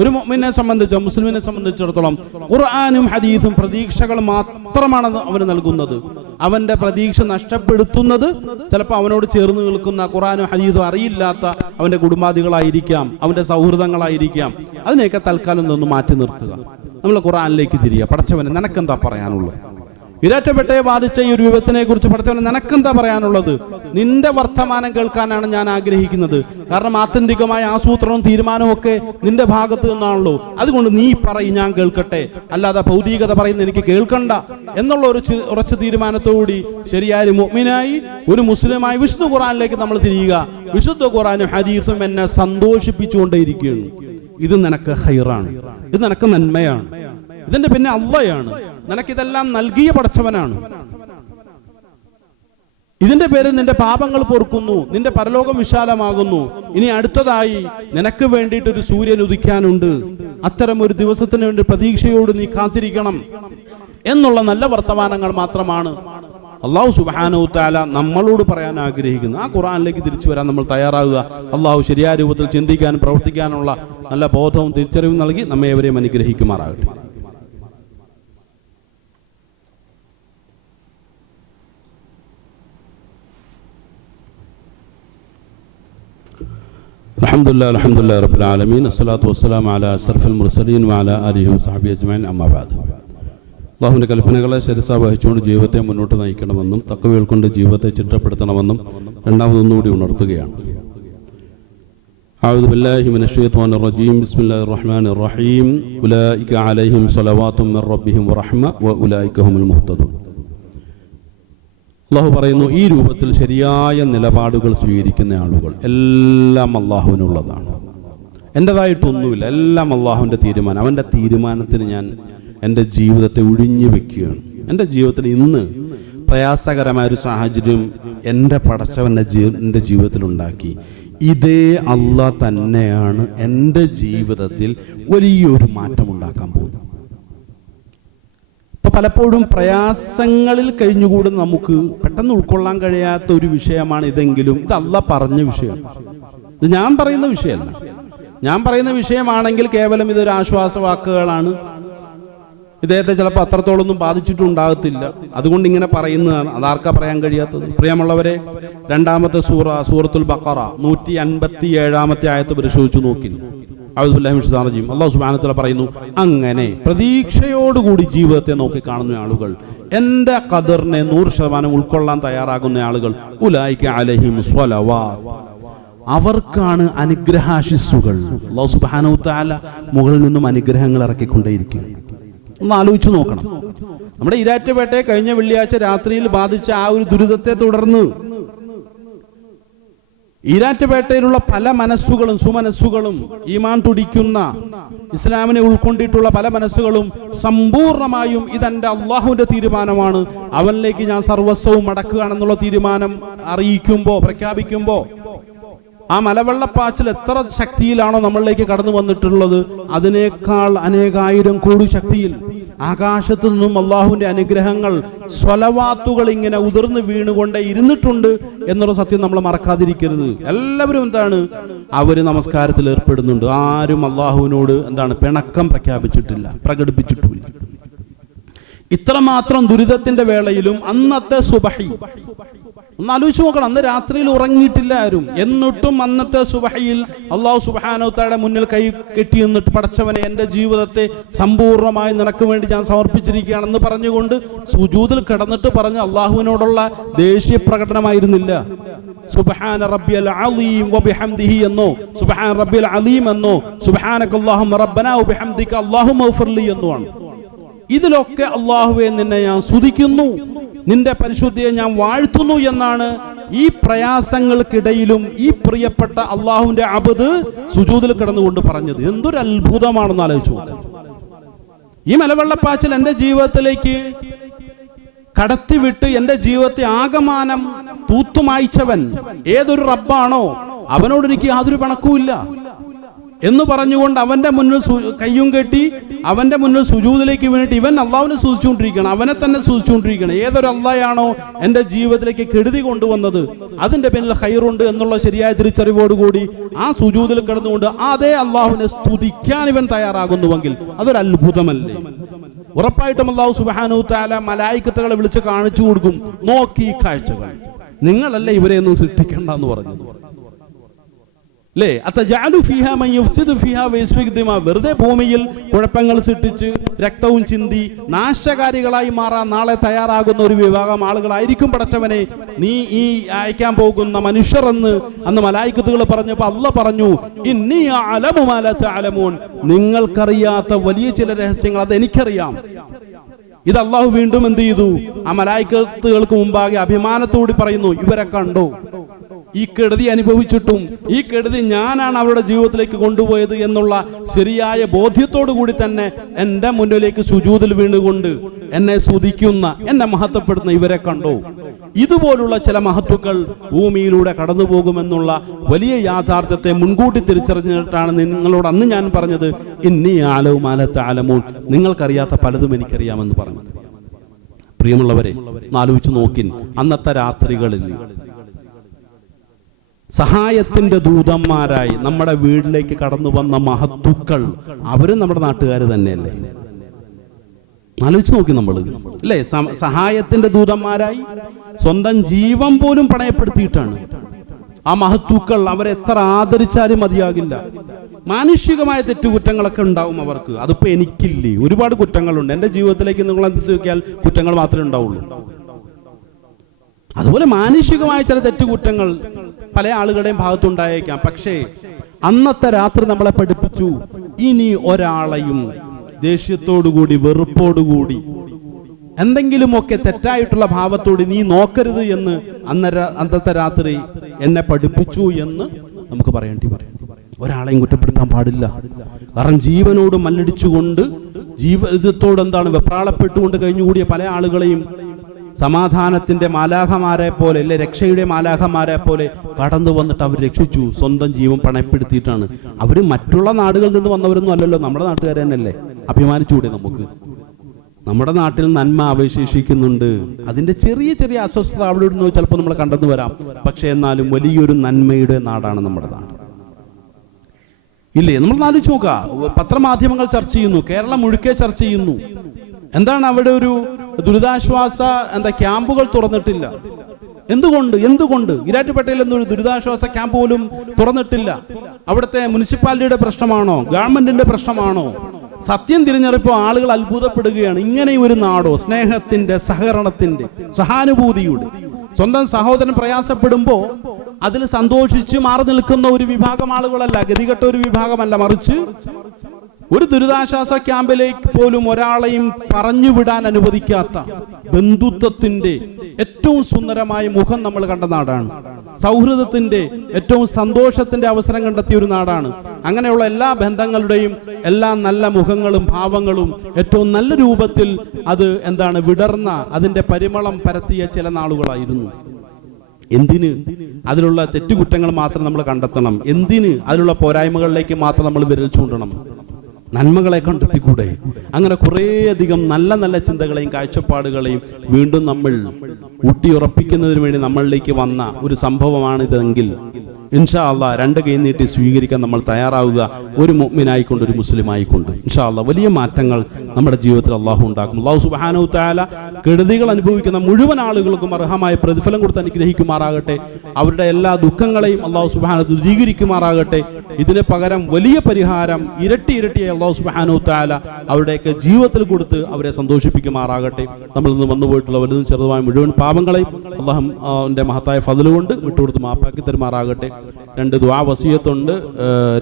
ഒരു മുഅ്മിനെ സംബന്ധിച്ചോ മുസ്ലിമിനെ സംബന്ധിച്ചിടത്തോളം ഖുർആനും ഹദീസും പ്രതീക്ഷകൾ മാത്രമാണ് അവന് നൽകുന്നത്. അവന്റെ പ്രതീക്ഷ നഷ്ടപ്പെടുത്തുന്നത് ചിലപ്പോൾ അവനോട് ചേർന്ന് നിൽക്കുന്ന ഖുർആനും ഹദീസും അറിയില്ലാത്ത അവന്റെ കുടുംബാദികളായിരിക്കാം, അവന്റെ സൗഹൃദങ്ങളായിരിക്കാം. അതിനെയൊക്കെ തൽക്കാലം നിന്ന് മാറ്റി നിർത്തുക. നമ്മൾ ഖുർആനിലേക്ക് തിരിയുക. പടച്ചവനെ നിനക്കെന്താ പറയാനുള്ളത്? ഇരട്ടപ്പെട്ടയെ ബാധിച്ച ഈ ഒരു വിപത്തിനെ കുറിച്ച് പടച്ചവനെ നിനക്കെന്താ പറയാനുള്ളത്? നിന്റെ വർത്തമാനം കേൾക്കാനാണ് ഞാൻ ആഗ്രഹിക്കുന്നത്. കാരണം ആത്യന്തികമായ ആസൂത്രണവും തീരുമാനവും ഒക്കെ നിന്റെ ഭാഗത്ത് നിന്നാണല്ലോ. അതുകൊണ്ട് നീ പറയും, ഞാൻ കേൾക്കട്ടെ, അല്ലാതെ ഭൗതികത പറയുന്ന എനിക്ക് കേൾക്കണ്ട എന്നുള്ള ഒരു ഉറച്ച തീരുമാനത്തോടുകൂടി ശരിയായ മുഅ്മിനായി ഒരു മുസ്ലിമായി വിശുദ്ധ ഖുർആനിലേക്ക് നമ്മൾ തിരിയുക. വിശുദ്ധ ഖുർആനും ഹദീസും എന്നെ സന്തോഷിപ്പിച്ചുകൊണ്ടേയിരിക്കുകയാണ്. ഇത് നിനക്ക് ഖൈറാണ്, ഇത് നിനക്ക് നന്മയാണ്, ഇതിന്റെ പിന്നെ അള്ളയാണ്, നിനക്കിതെല്ലാം നൽകിയ പടച്ചവനാണ്. ഇതിന്റെ പേരിൽ നിന്റെ പാപങ്ങൾ പൊറുക്കുന്നു, നിന്റെ പരലോകം വിശാലമാകുന്നു. ഇനി അടുത്തതായി നിനക്ക് വേണ്ടിയിട്ടൊരു സൂര്യൻ ഉദിക്കാനുണ്ട്. അത്തരം ഒരു ദിവസത്തിന് വേണ്ടി പ്രതീക്ഷയോട് നീ കാത്തിരിക്കണം എന്നുള്ള നല്ല വർത്തമാനങ്ങൾ മാത്രമാണ് അല്ലാഹു സുബ്ഹാനഹു വ തആല നമ്മളോട് പറയാൻ ആഗ്രഹിക്കുന്നു. ആ ഖുർആനിലേക്ക് തിരിച്ചു വരാൻ നമ്മൾ തയ്യാറാകുക. അല്ലാഹു ശരിയായ രൂപത്തിൽ ചിന്തിക്കാനും പ്രവർത്തിക്കാനുള്ള നല്ല ബോധവും തിരിച്ചറിവും നൽകി നമ്മെ എവരെയും അനുഗ്രഹിക്കുമാറാകട്ടെ. അൽഹംദുലില്ലാഹി റബ്ബിൽ ആലമീൻ അസ്സലാത്തു വസ്സലാമു അലാ അഷ്റഫിൽ മുർസലീൻ വഅലാ ആലിഹി വസഹ്ബിഹി അജ്മഈൻ അമ്മാ ബഅദ്. അല്ലാഹുവിൻ്റെ കൽപ്പനകളെ ശിരസാ വഹിച്ചുകൊണ്ട് ജീവിതത്തെ മുന്നോട്ട് നയിക്കണമെന്നും തഖ്വ കൊണ്ട് ജീവിതത്തെ ചിട്ടപ്പെടുത്തണമെന്നും രണ്ടാമതൊന്നുകൂടി ഉണർത്തുകയാണ്. അഊദു ബില്ലാഹി മിനശ് ശൈത്വാനിർ റജീം. ബിസ്മില്ലാഹിർ റഹ്മാനിർ റഹീം. ഉലൈക അലൈഹിം സ്വലവാത്തും മിർ റബ്ബിഹിം വറഹ്മ വഉലൈക ഹുമുൽ മുഹ്തദൂൻ. അള്ളാഹു പറയുന്നു, ഈ രൂപത്തിൽ ശരിയായ നിലപാടുകൾ സ്വീകരിക്കുന്ന ആളുകൾ എല്ലാം അള്ളാഹുവിനുള്ളതാണ്. എൻ്റെതായിട്ടൊന്നുമില്ല, എല്ലാം അള്ളാഹുവിൻ്റെ തീരുമാനം. അവൻ്റെ തീരുമാനത്തിന് ഞാൻ എൻ്റെ ജീവിതത്തെ ഒഴിഞ്ഞു വെക്കുകയാണ്. എൻ്റെ ജീവിതത്തിൽ ഇന്ന് പ്രയാസകരമായൊരു സാഹചര്യം എൻ്റെ എൻ്റെ ജീവിതത്തിലുണ്ടാക്കി. ഇതേ അള്ളാഹ് തന്നെയാണ് എൻ്റെ ജീവിതത്തിൽ വലിയൊരു മാറ്റമുണ്ടാക്കാൻ പോകുന്നത്. ഇപ്പം പലപ്പോഴും പ്രയാസങ്ങളിൽ കഴിഞ്ഞുകൂടുന്ന നമുക്ക് പെട്ടെന്ന് ഉൾക്കൊള്ളാൻ കഴിയാത്ത ഒരു വിഷയമാണ് ഇതെങ്കിലും ഇത് അള്ളാഹ് പറഞ്ഞ വിഷയമാണ്. ഇത് ഞാൻ പറയുന്ന വിഷയമല്ല. ഞാൻ പറയുന്ന വിഷയമാണെങ്കിൽ കേവലം ഇതൊരു ആശ്വാസവാക്കുകളാണ്. ഇദ്ദേഹത്തെ ചിലപ്പോൾ അത്രത്തോളൊന്നും ബാധിച്ചിട്ടുണ്ടാകത്തില്ല. അതുകൊണ്ട് ഇങ്ങനെ പറയുന്നതാണ്. അതാർക്കാ പറയാൻ കഴിയാത്തത്? പ്രിയമുള്ളവരെ, രണ്ടാമത്തെ സൂറത്തുൽ ബഖറ 157 ആയത്ത് പരിശോധിച്ചു നോക്കി. അല്ലാഹു സുബ്ഹാനഹു വ തആല പറയുന്നു, അങ്ങനെ പ്രതീക്ഷയോടുകൂടി ജീവിതത്തെ നോക്കി കാണുന്ന ആളുകൾ, എൻ്റെ ഖദറിനെ 100% ഉൾക്കൊള്ളാൻ തയ്യാറാകുന്ന ആളുകൾ, ഉലൈക അലൈഹിം സ്വലവാത്ത്, അവർക്കാണ് അനുഗ്രഹാശിസ്സുകൾ. അല്ലാഹു സുബ്ഹാനഹു വ തആല മുകളിൽ നിന്നും അനുഗ്രഹങ്ങൾ ഇറക്കിക്കൊണ്ടേയിരിക്കും. ഒന്ന് ആലോചിച്ചു നോക്കണം. നമ്മുടെ ഈരാറ്റുപേട്ടയെ കഴിഞ്ഞ വെള്ളിയാഴ്ച രാത്രിയിൽ ബാധിച്ച ആ ഒരു ദുരിതത്തെ തുടർന്ന് ഈരാറ്റുപേട്ടയിലുള്ള പല മനസ്സുകളും സുമനസ്സുകളും ഈമാൻ തുടിക്കുന്ന ഇസ്ലാമിനെ ഉൾക്കൊണ്ടിട്ടുള്ള പല മനസ്സുകളും സമ്പൂർണമായും ഇതെന്റെ അള്ളാഹുവിന്റെ തീരുമാനമാണ്, അവനിലേക്ക് ഞാൻ സർവസ്വവും മടക്കുകയാണെന്നുള്ള തീരുമാനം പ്രഖ്യാപിക്കുമ്പോ ആ മലവെള്ളപ്പാച്ചിൽ എത്ര ശക്തിയിലാണോ നമ്മളിലേക്ക് കടന്നു വന്നിട്ടുള്ളത്, അതിനേക്കാൾ അനേകായിരം കോടി ശക്തിയിൽ ആകാശത്ത് നിന്നും അള്ളാഹുവിന്റെ അനുഗ്രഹങ്ങൾ സ്വലവാത്തുകൾ ഇങ്ങനെ ഉതിർന്ന് വീണുകൊണ്ടേ ഇരുന്നിട്ടുണ്ട് എന്നുള്ള സത്യം നമ്മൾ മറക്കാതിരിക്കരുത്. എല്ലാവരും എന്താണ്, അവര് നമസ്കാരത്തിൽ ഏർപ്പെടുന്നുണ്ട്. ആരും അള്ളാഹുവിനോട് പിണക്കം പ്രകടിപ്പിച്ചിട്ടില്ല. ഇത്രമാത്രം ദുരിതത്തിന്റെ വേളയിലും അന്നത്തെ സുബഹി ഒന്ന് ആലോചിച്ച് നോക്കണം. അന്ന് രാത്രിയിൽ ഉറങ്ങിയിട്ടില്ല ആരും. എന്നിട്ടും അന്നത്തെ സുബഹിയിൽ അല്ലാഹു സുബ്ഹാനഹു തആല മുന്നിൽ കൈ കെട്ടി നിന്നിട്ട്, പടച്ചവനെ, എൻ്റെ ജീവിതത്തെ സമ്പൂർണ്ണമായി നിനക്ക് വേണ്ടി ഞാൻ സമർപ്പിച്ചിരിക്കുകയാണെന്ന് പറഞ്ഞുകൊണ്ട് സുജൂദിൽ കിടന്നിട്ട് പറഞ്ഞ അള്ളാഹുവിനോടുള്ള ദേഷ്യ പ്രകടനമായിരുന്നില്ല. സുബ്ഹാന റബ്ബിയൽ അലീം വബിഹംദിഹി എന്നോ, സുബ്ഹാന റബ്ബിയൽ അലീം എന്നോ, സുബ്ഹാനകല്ലാഹുമ്മ റബ്ബനാ വബിഹംദിക അല്ലാഹുമ്മ ഗ്ഫിർലി എന്നുമാണ്. ഇതിലൊക്കെ അള്ളാഹുവെ, നിന്നെ ഞാൻ സ്തുതിക്കുന്നു, നിന്റെ പരിശുദ്ധിയെ ഞാൻ വാഴ്ത്തുന്നു എന്നാണ് ഈ പ്രയാസങ്ങൾക്കിടയിലും ഈ പ്രിയപ്പെട്ട അള്ളാഹുവിന്റെ അബ്ദ് സുജൂദിൽ കിടന്നുകൊണ്ട് പറഞ്ഞത്. എന്തൊരു അത്ഭുതമാണെന്ന് ആലോചിച്ചു. ഈ മലവെള്ളപ്പാച്ചിൽ എൻ്റെ ജീവിതത്തിലേക്ക് കടത്തിവിട്ട് എൻ്റെ ജീവിതത്തെ ആകമാനം തൂത്തുമായ്ച്ചവൻ ഏതൊരു റബ്ബാണോ അവനോട് എനിക്ക് യാതൊരു പിണക്കുമില്ല എന്ന് പറഞ്ഞുകൊണ്ട് അവന്റെ മുന്നിൽ കയ്യും കെട്ടി അവന്റെ മുന്നിൽ സുജൂദിലേക്ക് വീണിട്ട് ഇവൻ അള്ളാഹുവിനെ സൂചിച്ചുകൊണ്ടിരിക്കണം, അവനെ തന്നെ സൂചിച്ചുകൊണ്ടിരിക്കണം. ഏതൊരു അള്ളാഹയാണോ എൻ്റെ ജീവിതത്തിലേക്ക് കെടുതി കൊണ്ടുവന്നത്, അതിന്റെ പിന്നിൽ ഖൈറുണ്ട് എന്നുള്ള ശരിയായ തിരിച്ചറിവോടുകൂടി ആ സുജൂദിൽ കിടന്നുകൊണ്ട് അതേ അള്ളാഹുവിനെ സ്തുതിക്കാൻ ഇവൻ തയ്യാറാകുന്നുവെങ്കിൽ അതൊരു അത്ഭുതമല്ലേ? ഉറപ്പായിട്ടും അല്ലാഹു സുബ്ഹാനഹു തആല മലായികത്തുകളെ വിളിച്ച് കാണിച്ചു കൊടുക്കും, നോക്കി ഈ കാഴ്ചകൾ, നിങ്ങളല്ലേ ഇവരെയൊന്നും സൃഷ്ടിക്കണ്ടെന്ന് പറഞ്ഞത് അല്ലേ? വെറുതെ ഭൂമിയിൽ കുഴപ്പങ്ങൾ സൃഷ്ടിച്ച് രക്തവും ചിന്തി നാശകാരികളായി മാറാൻ നാളെ തയ്യാറാകുന്ന ഒരു വിഭാഗം ആളുകളായിരിക്കും പടച്ചവനെ നീ ഈ അയക്കാൻ പോകുന്ന മനുഷ്യർ എന്ന് അന്ന് മലായികത്തുകൾ പറഞ്ഞപ്പോൾ അല്ലാഹ് പറഞ്ഞു, ഇന്നി അഅലമു മാ ലാ തഅലമൂൻ, നിങ്ങൾക്കറിയാത്ത വലിയ ചില രഹസ്യങ്ങൾ അത് എനിക്കറിയാം. ഇത് അള്ളാഹു വീണ്ടും എന്ത് ചെയ്തു? ആ മലായികത്തുകൾക്ക് മുമ്പാകെ അഭിമാനത്തോടെ പറയുന്നു, ഇവരെ കണ്ടോ, ഈ കെടുതി അനുഭവിച്ചിട്ടും ഈ കെടുതി ഞാനാണ് അവരുടെ ജീവിതത്തിലേക്ക് കൊണ്ടുപോയത് എന്നുള്ള ശരിയായ ബോധ്യത്തോടു കൂടി തന്നെ എൻ്റെ മുന്നിലേക്ക് സുജൂദിൽ വീണുകൊണ്ട് എന്നെ സ്തുതിക്കുന്ന, എന്നെ മഹത്വപ്പെടുന്ന ഇവരെ കണ്ടോ? ഇതുപോലുള്ള ചില മഹത്വങ്ങൾ ഭൂമിയിലൂടെ കടന്നു പോകുമെന്നുള്ള വലിയ യാഥാർത്ഥ്യത്തെ മുൻകൂട്ടി തിരിച്ചറിഞ്ഞിട്ടാണ് നിങ്ങളോട് അന്ന് ഞാൻ പറഞ്ഞത്, ഇന്നി അഅലമു മാ ലാ തഅലമൂൻ, നിങ്ങൾക്കറിയാത്ത പലതും എനിക്കറിയാമെന്ന് പറഞ്ഞു. പ്രിയമുള്ളവരെ, ആലോചിച്ച് നോക്കിൻ, അന്നത്തെ രാത്രികളിൽ സഹായത്തിന്റെ ദൂതന്മാരായി നമ്മുടെ വീട്ടിലേക്ക് കടന്നു വന്ന മഹത്തുക്കൾ അവരും നമ്മുടെ നാട്ടുകാർ തന്നെയല്ലേ? ആലോചിച്ച് നോക്കി നമ്മൾ അല്ലേ? സഹായത്തിന്റെ ദൂതന്മാരായി സ്വന്തം ജീവൻ പോലും പണയപ്പെടുത്തിയിട്ടാണ് ആ മഹത്തുക്കൾ. അവരെത്ര ആദരിച്ചാലും മതിയാകില്ല. മാനുഷികമായ തെറ്റുകുറ്റങ്ങളൊക്കെ ഉണ്ടാവും അവർക്ക്. അതിപ്പോ എനിക്കില്ലേ? ഒരുപാട് കുറ്റങ്ങളുണ്ട് എൻ്റെ ജീവിതത്തിലേക്ക്. നിങ്ങൾ എന്ത് നോക്കിയാൽ കുറ്റങ്ങൾ മാത്രമേ ഉണ്ടാവുള്ളൂ. അതുപോലെ മാനുഷികമായ ചില തെറ്റുകുറ്റങ്ങൾ പല ആളുകളുടെയും ഭാഗത്തുണ്ടായേക്കാം. പക്ഷേ അന്നത്തെ രാത്രി നമ്മളെ പഠിപ്പിച്ചു, ഇനി ഒരാളെയും ദേഷ്യത്തോടുകൂടി വെറുപ്പോടുകൂടി എന്തെങ്കിലുമൊക്കെ തെറ്റായിട്ടുള്ള ഭാവത്തോട് നീ നോക്കരുത് എന്ന് അന്നത്തെ രാത്രി എന്നെ പഠിപ്പിച്ചു എന്ന് നമുക്ക് പറയേണ്ടി വരും. ഒരാളെയും കുറ്റപ്പെടുത്താൻ പാടില്ല. കാരണം ജീവനോട് മല്ലടിച്ചുകൊണ്ട് ജീവിതത്തോട് വെപ്രാളപ്പെട്ടുകൊണ്ട് കഴിഞ്ഞുകൂടിയ പല ആളുകളെയും സമാധാനത്തിന്റെ മാലാഖമാരെ പോലെ അല്ലെ, രക്ഷയുടെ മാലാഖമാരെ പോലെ കടന്നു വന്നിട്ട് അവർ രക്ഷിച്ചു. സ്വന്തം ജീവൻ പണയപ്പെടുത്തിയിട്ടാണ്. അവർ മറ്റുള്ള നാടുകളിൽ നിന്ന് വന്നവരൊന്നും അല്ലല്ലോ, നമ്മുടെ നാട്ടുകാർ തന്നെയല്ലേ. അഭിമാനിച്ചുകൂടെ നമുക്ക്? നമ്മുടെ നാട്ടിൽ നന്മ അവശേഷിക്കുന്നുണ്ട്. അതിന്റെ ചെറിയ ചെറിയ അസ്വസ്ഥത അവിടെ ഇടുന്ന ചിലപ്പോൾ നമ്മൾ കണ്ടെന്ന് വരാം. പക്ഷെ എന്നാലും വലിയൊരു നന്മയുടെ നാടാണ് നമ്മുടെ നാട്, ഇല്ലേ? നമ്മൾ ആലോചിച്ച് നോക്കുക. പത്രമാധ്യമങ്ങൾ ചർച്ച ചെയ്യുന്നു, കേരളം മുഴുക്കെ ചർച്ച ചെയ്യുന്നു. എന്താണ് അവിടെ ഒരു ദുരിതാശ്വാസ ക്യാമ്പുകൾ തുറന്നിട്ടില്ല? എന്തുകൊണ്ട് ഈരാറ്റുപേട്ടയിൽ ഒരു ദുരിതാശ്വാസ ക്യാമ്പ് പോലും തുറന്നിട്ടില്ല? അവിടുത്തെ മുനിസിപ്പാലിറ്റിയുടെ പ്രശ്നമാണോ? ഗവൺമെന്റിന്റെ പ്രശ്നമാണോ? സത്യം തിരിഞ്ഞറിയപ്പോൾ ആളുകൾ അത്ഭുതപ്പെടുകയാണ്. ഇങ്ങനെ ഒരു നാടോ? സ്നേഹത്തിന്റെ, സഹകരണത്തിന്റെ, സഹാനുഭൂതിയുടെ. സ്വന്തം സഹോദരൻ പ്രയാസപ്പെടുമ്പോൾ അതിൽ സന്തോഷിച്ച് മാറി നിൽക്കുന്ന ഒരു വിഭാഗം ആളുകളല്ല, ഗതികെട്ട ഒരു വിഭാഗമല്ല, മറിച്ച് ഒരു ദുരിതാശ്വാസ ക്യാമ്പിലേക്ക് പോലും ഒരാളെയും പറഞ്ഞുവിടാൻ അനുവദിക്കാത്ത ബന്ധുത്വത്തിന്റെ ഏറ്റവും സുന്ദരമായ മുഖം നമ്മൾ കണ്ട നാടാണ്. സൗഹൃദത്തിന്റെ ഏറ്റവും സന്തോഷത്തിന്റെ അവസരം കണ്ടെത്തിയ ഒരു നാടാണ്. അങ്ങനെയുള്ള എല്ലാ ബന്ധങ്ങളുടെയും എല്ലാ നല്ല മുഖങ്ങളും ഭാവങ്ങളും ഏറ്റവും നല്ല രൂപത്തിൽ അത് വിടർന്ന അതിന്റെ പരിമളം പരത്തിയ ചില നാളുകളായിരുന്നു. എന്തിന് അതിലുള്ള തെറ്റുകുറ്റങ്ങൾ മാത്രം നമ്മൾ കണ്ടെത്തണം? എന്തിന് അതിലുള്ള പോരായ്മകളിലേക്ക് മാത്രം നമ്മൾ വിരൽ ചൂണ്ടണം? നന്മകളെ കണ്ടെത്തിക്കൂടെ? അങ്ങനെ കുറേയധികം നല്ല നല്ല ചിന്തകളെയും കാഴ്ചപ്പാടുകളെയും വീണ്ടും നമ്മൾ ഊട്ടിയുറപ്പിക്കുന്നതിന് വേണ്ടി നമ്മളിലേക്ക് വന്ന ഒരു സംഭവമാണിതെങ്കിൽ ഇൻഷാ അല്ലാഹ് രണ്ട് കൈ നീട്ടി സ്വീകരിക്കാൻ നമ്മൾ തയ്യാറാവുക. ഒരു മുഅ്മിനായിക്കൊണ്ട്, ഒരു മുസ്ലിമായിക്കൊണ്ട് ഇൻഷാ അല്ലാഹ് വലിയ മാറ്റങ്ങൾ നമ്മുടെ ജീവിതത്തിൽ അള്ളാഹു ഉണ്ടാക്കും. അള്ളാഹു സുബ്ഹാനഹു തആല കെടുതികൾ അനുഭവിക്കുന്ന മുഴുവൻ ആളുകൾക്കും അർഹമായ പ്രതിഫലം കൊടുത്ത് അനുഗ്രഹിക്കുമാറാകട്ടെ. അവരുടെ എല്ലാ ദുഃഖങ്ങളെയും അള്ളാഹു സുബ്ഹാനഹു ദൂരീകരിക്കുമാറാകട്ടെ. ഇതിന് പകരം വലിയ പരിഹാരം ഇരട്ടിയായി അള്ളാഹു സുബ്ഹാനഹു തആല അവരുടെയൊക്കെ ജീവിതത്തിൽ കൊടുത്ത് അവരെ സന്തോഷിപ്പിക്കുമാറാകട്ടെ. നമ്മൾ ഇന്ന് വന്നുപോയിട്ടുള്ള വലുതും ചെറുതുമായ മുഴുവൻ പാപങ്ങളെയും അള്ളാഹുവിന്റെ മഹത്തായ ഫദ്ല് കൊണ്ട് വിട്ടുകൊടുത്ത് മാപ്പാക്കി തരുമാറാകട്ടെ. രണ്ട് ദുആ വസിയത്തുണ്ട്.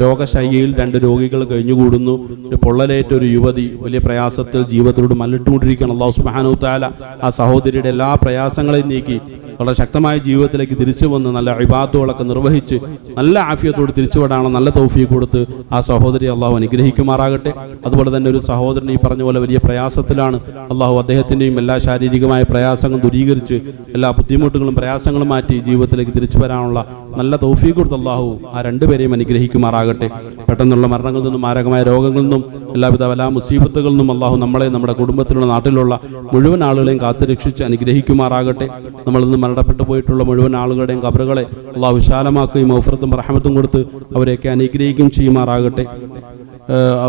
രോഗശയ്യയിൽ രണ്ട് രോഗികൾ കഴിഞ്ഞുകൂടുന്നു. ഒരു പൊള്ളലേറ്റ ഒരു യുവതി വലിയ പ്രയാസത്തിൽ ജീവിതത്തിലൂടെ മല്ലിട്ടുകൊണ്ടിരിക്കുകയാണ്. അല്ലാഹു സുബ്ഹാനഹു തആല ആ സഹോദരിയുടെ എല്ലാ പ്രയാസങ്ങളെയും നീക്കി വളരെ ശക്തമായ ജീവിതത്തിലേക്ക് തിരിച്ചു വന്ന് നല്ല ഇബാദത്തുകളൊക്കെ നിർവഹിച്ച് നല്ല ആഫിയത്തോട് തിരിച്ചുവിടാനുള്ള നല്ല തൗഫീഖ് കൊടുത്ത് ആ സഹോദരി അള്ളാഹു അനുഗ്രഹിക്കുമാറാകട്ടെ. അതുപോലെ തന്നെ ഒരു സഹോദരൻ ഈ പറഞ്ഞ പോലെ വലിയ പ്രയാസത്തിലാണ്. അള്ളാഹു അദ്ദേഹത്തിൻ്റെയും എല്ലാ ശാരീരികമായ പ്രയാസങ്ങളും ദൂരീകരിച്ച് എല്ലാ ബുദ്ധിമുട്ടുകളും പ്രയാസങ്ങളും മാറ്റി ജീവിതത്തിലേക്ക് തിരിച്ചു വരാനുള്ള നല്ല തൗഫീഖ് കൊടുത്ത് അള്ളാഹു ആ രണ്ടുപേരെയും അനുഗ്രഹിക്കുമാറാകട്ടെ. പെട്ടെന്നുള്ള മരണങ്ങളിൽ നിന്നും മാരകമായ രോഗങ്ങളിൽ നിന്നും എല്ലാവിധ എല്ലാ മുസീബത്തുകളിൽ നിന്നും അള്ളാഹു നമ്മളെ നമ്മുടെ കുടുംബത്തിലുള്ള നാട്ടിലുള്ള മുഴുവൻ ആളുകളെയും കാത്തുരക്ഷിച്ച് അനുഗ്രഹിക്കുമാറാകട്ടെ. നമ്മളിന്ന് മരണപ്പെട്ടു പോയിട്ടുള്ള മുഴുവൻ ആളുകളുടെയും ഖബറുകളെ അള്ളാഹു വിശാലമാക്കുകയും മഗ്ഫിറത്തും റഹ്മത്തും കൊടുത്ത് അവരെയൊക്കെ അനുഗ്രഹിക്കുകയും ചെയ്യുമാറാകട്ടെ.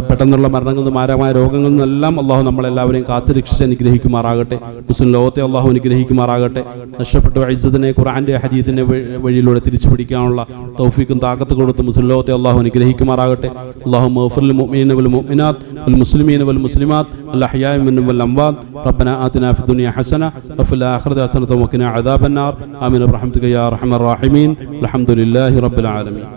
പെട്ടെന്നുള്ള മരണങ്ങളിൽ നിന്നും മാരകമായ രോഗങ്ങളിൽ നിന്നെല്ലാം അള്ളാഹു നമ്മളെല്ലാവരെയും കാത്തുരക്ഷിച്ച് അനുഗ്രഹിക്കുമാറാകട്ടെ. മുസ്ലിം ലോകത്തെ അള്ളാഹു അനുഗ്രഹിക്കുമാറാകട്ടെ. നഷ്ടപ്പെട്ട ഇസ്സത്തിനെ ഖുർആന്റെ ഹദീസിന്റെ വഴിയിലൂടെ തിരിച്ചു പിടിക്കാനുള്ള തൗഫീഖും താഖത്ത് കൊടുത്ത് മുസ്ലിം ലോകത്തെ അള്ളാഹു അനുഗ്രഹിക്കുമാറാകട്ടെ. അല്ലാഹു മഗ്ഫിർ ലിൽ മുഅ്മിനീന വൽ മുഅ്മിനാത്ത് വൽ മുസ്ലിമീന വൽ മുസ്ലിമാത്ത് വൽ അഹ്യാഇ മിൻഹും വൽ അംവാത്ത് റബ്ബനാ ആതിനാ ഫിദ് ദുനിയ ഹസന വഫിൽ ആഖിറതി ഹസനത വഖിനാ അദാബന്നാർ ആമീൻ ബിറഹ്മതിക യാ അർഹമർ റഹീമീൻ. അൽഹംദുലില്ലാഹി റബ്ബിൽ ആലമീൻ.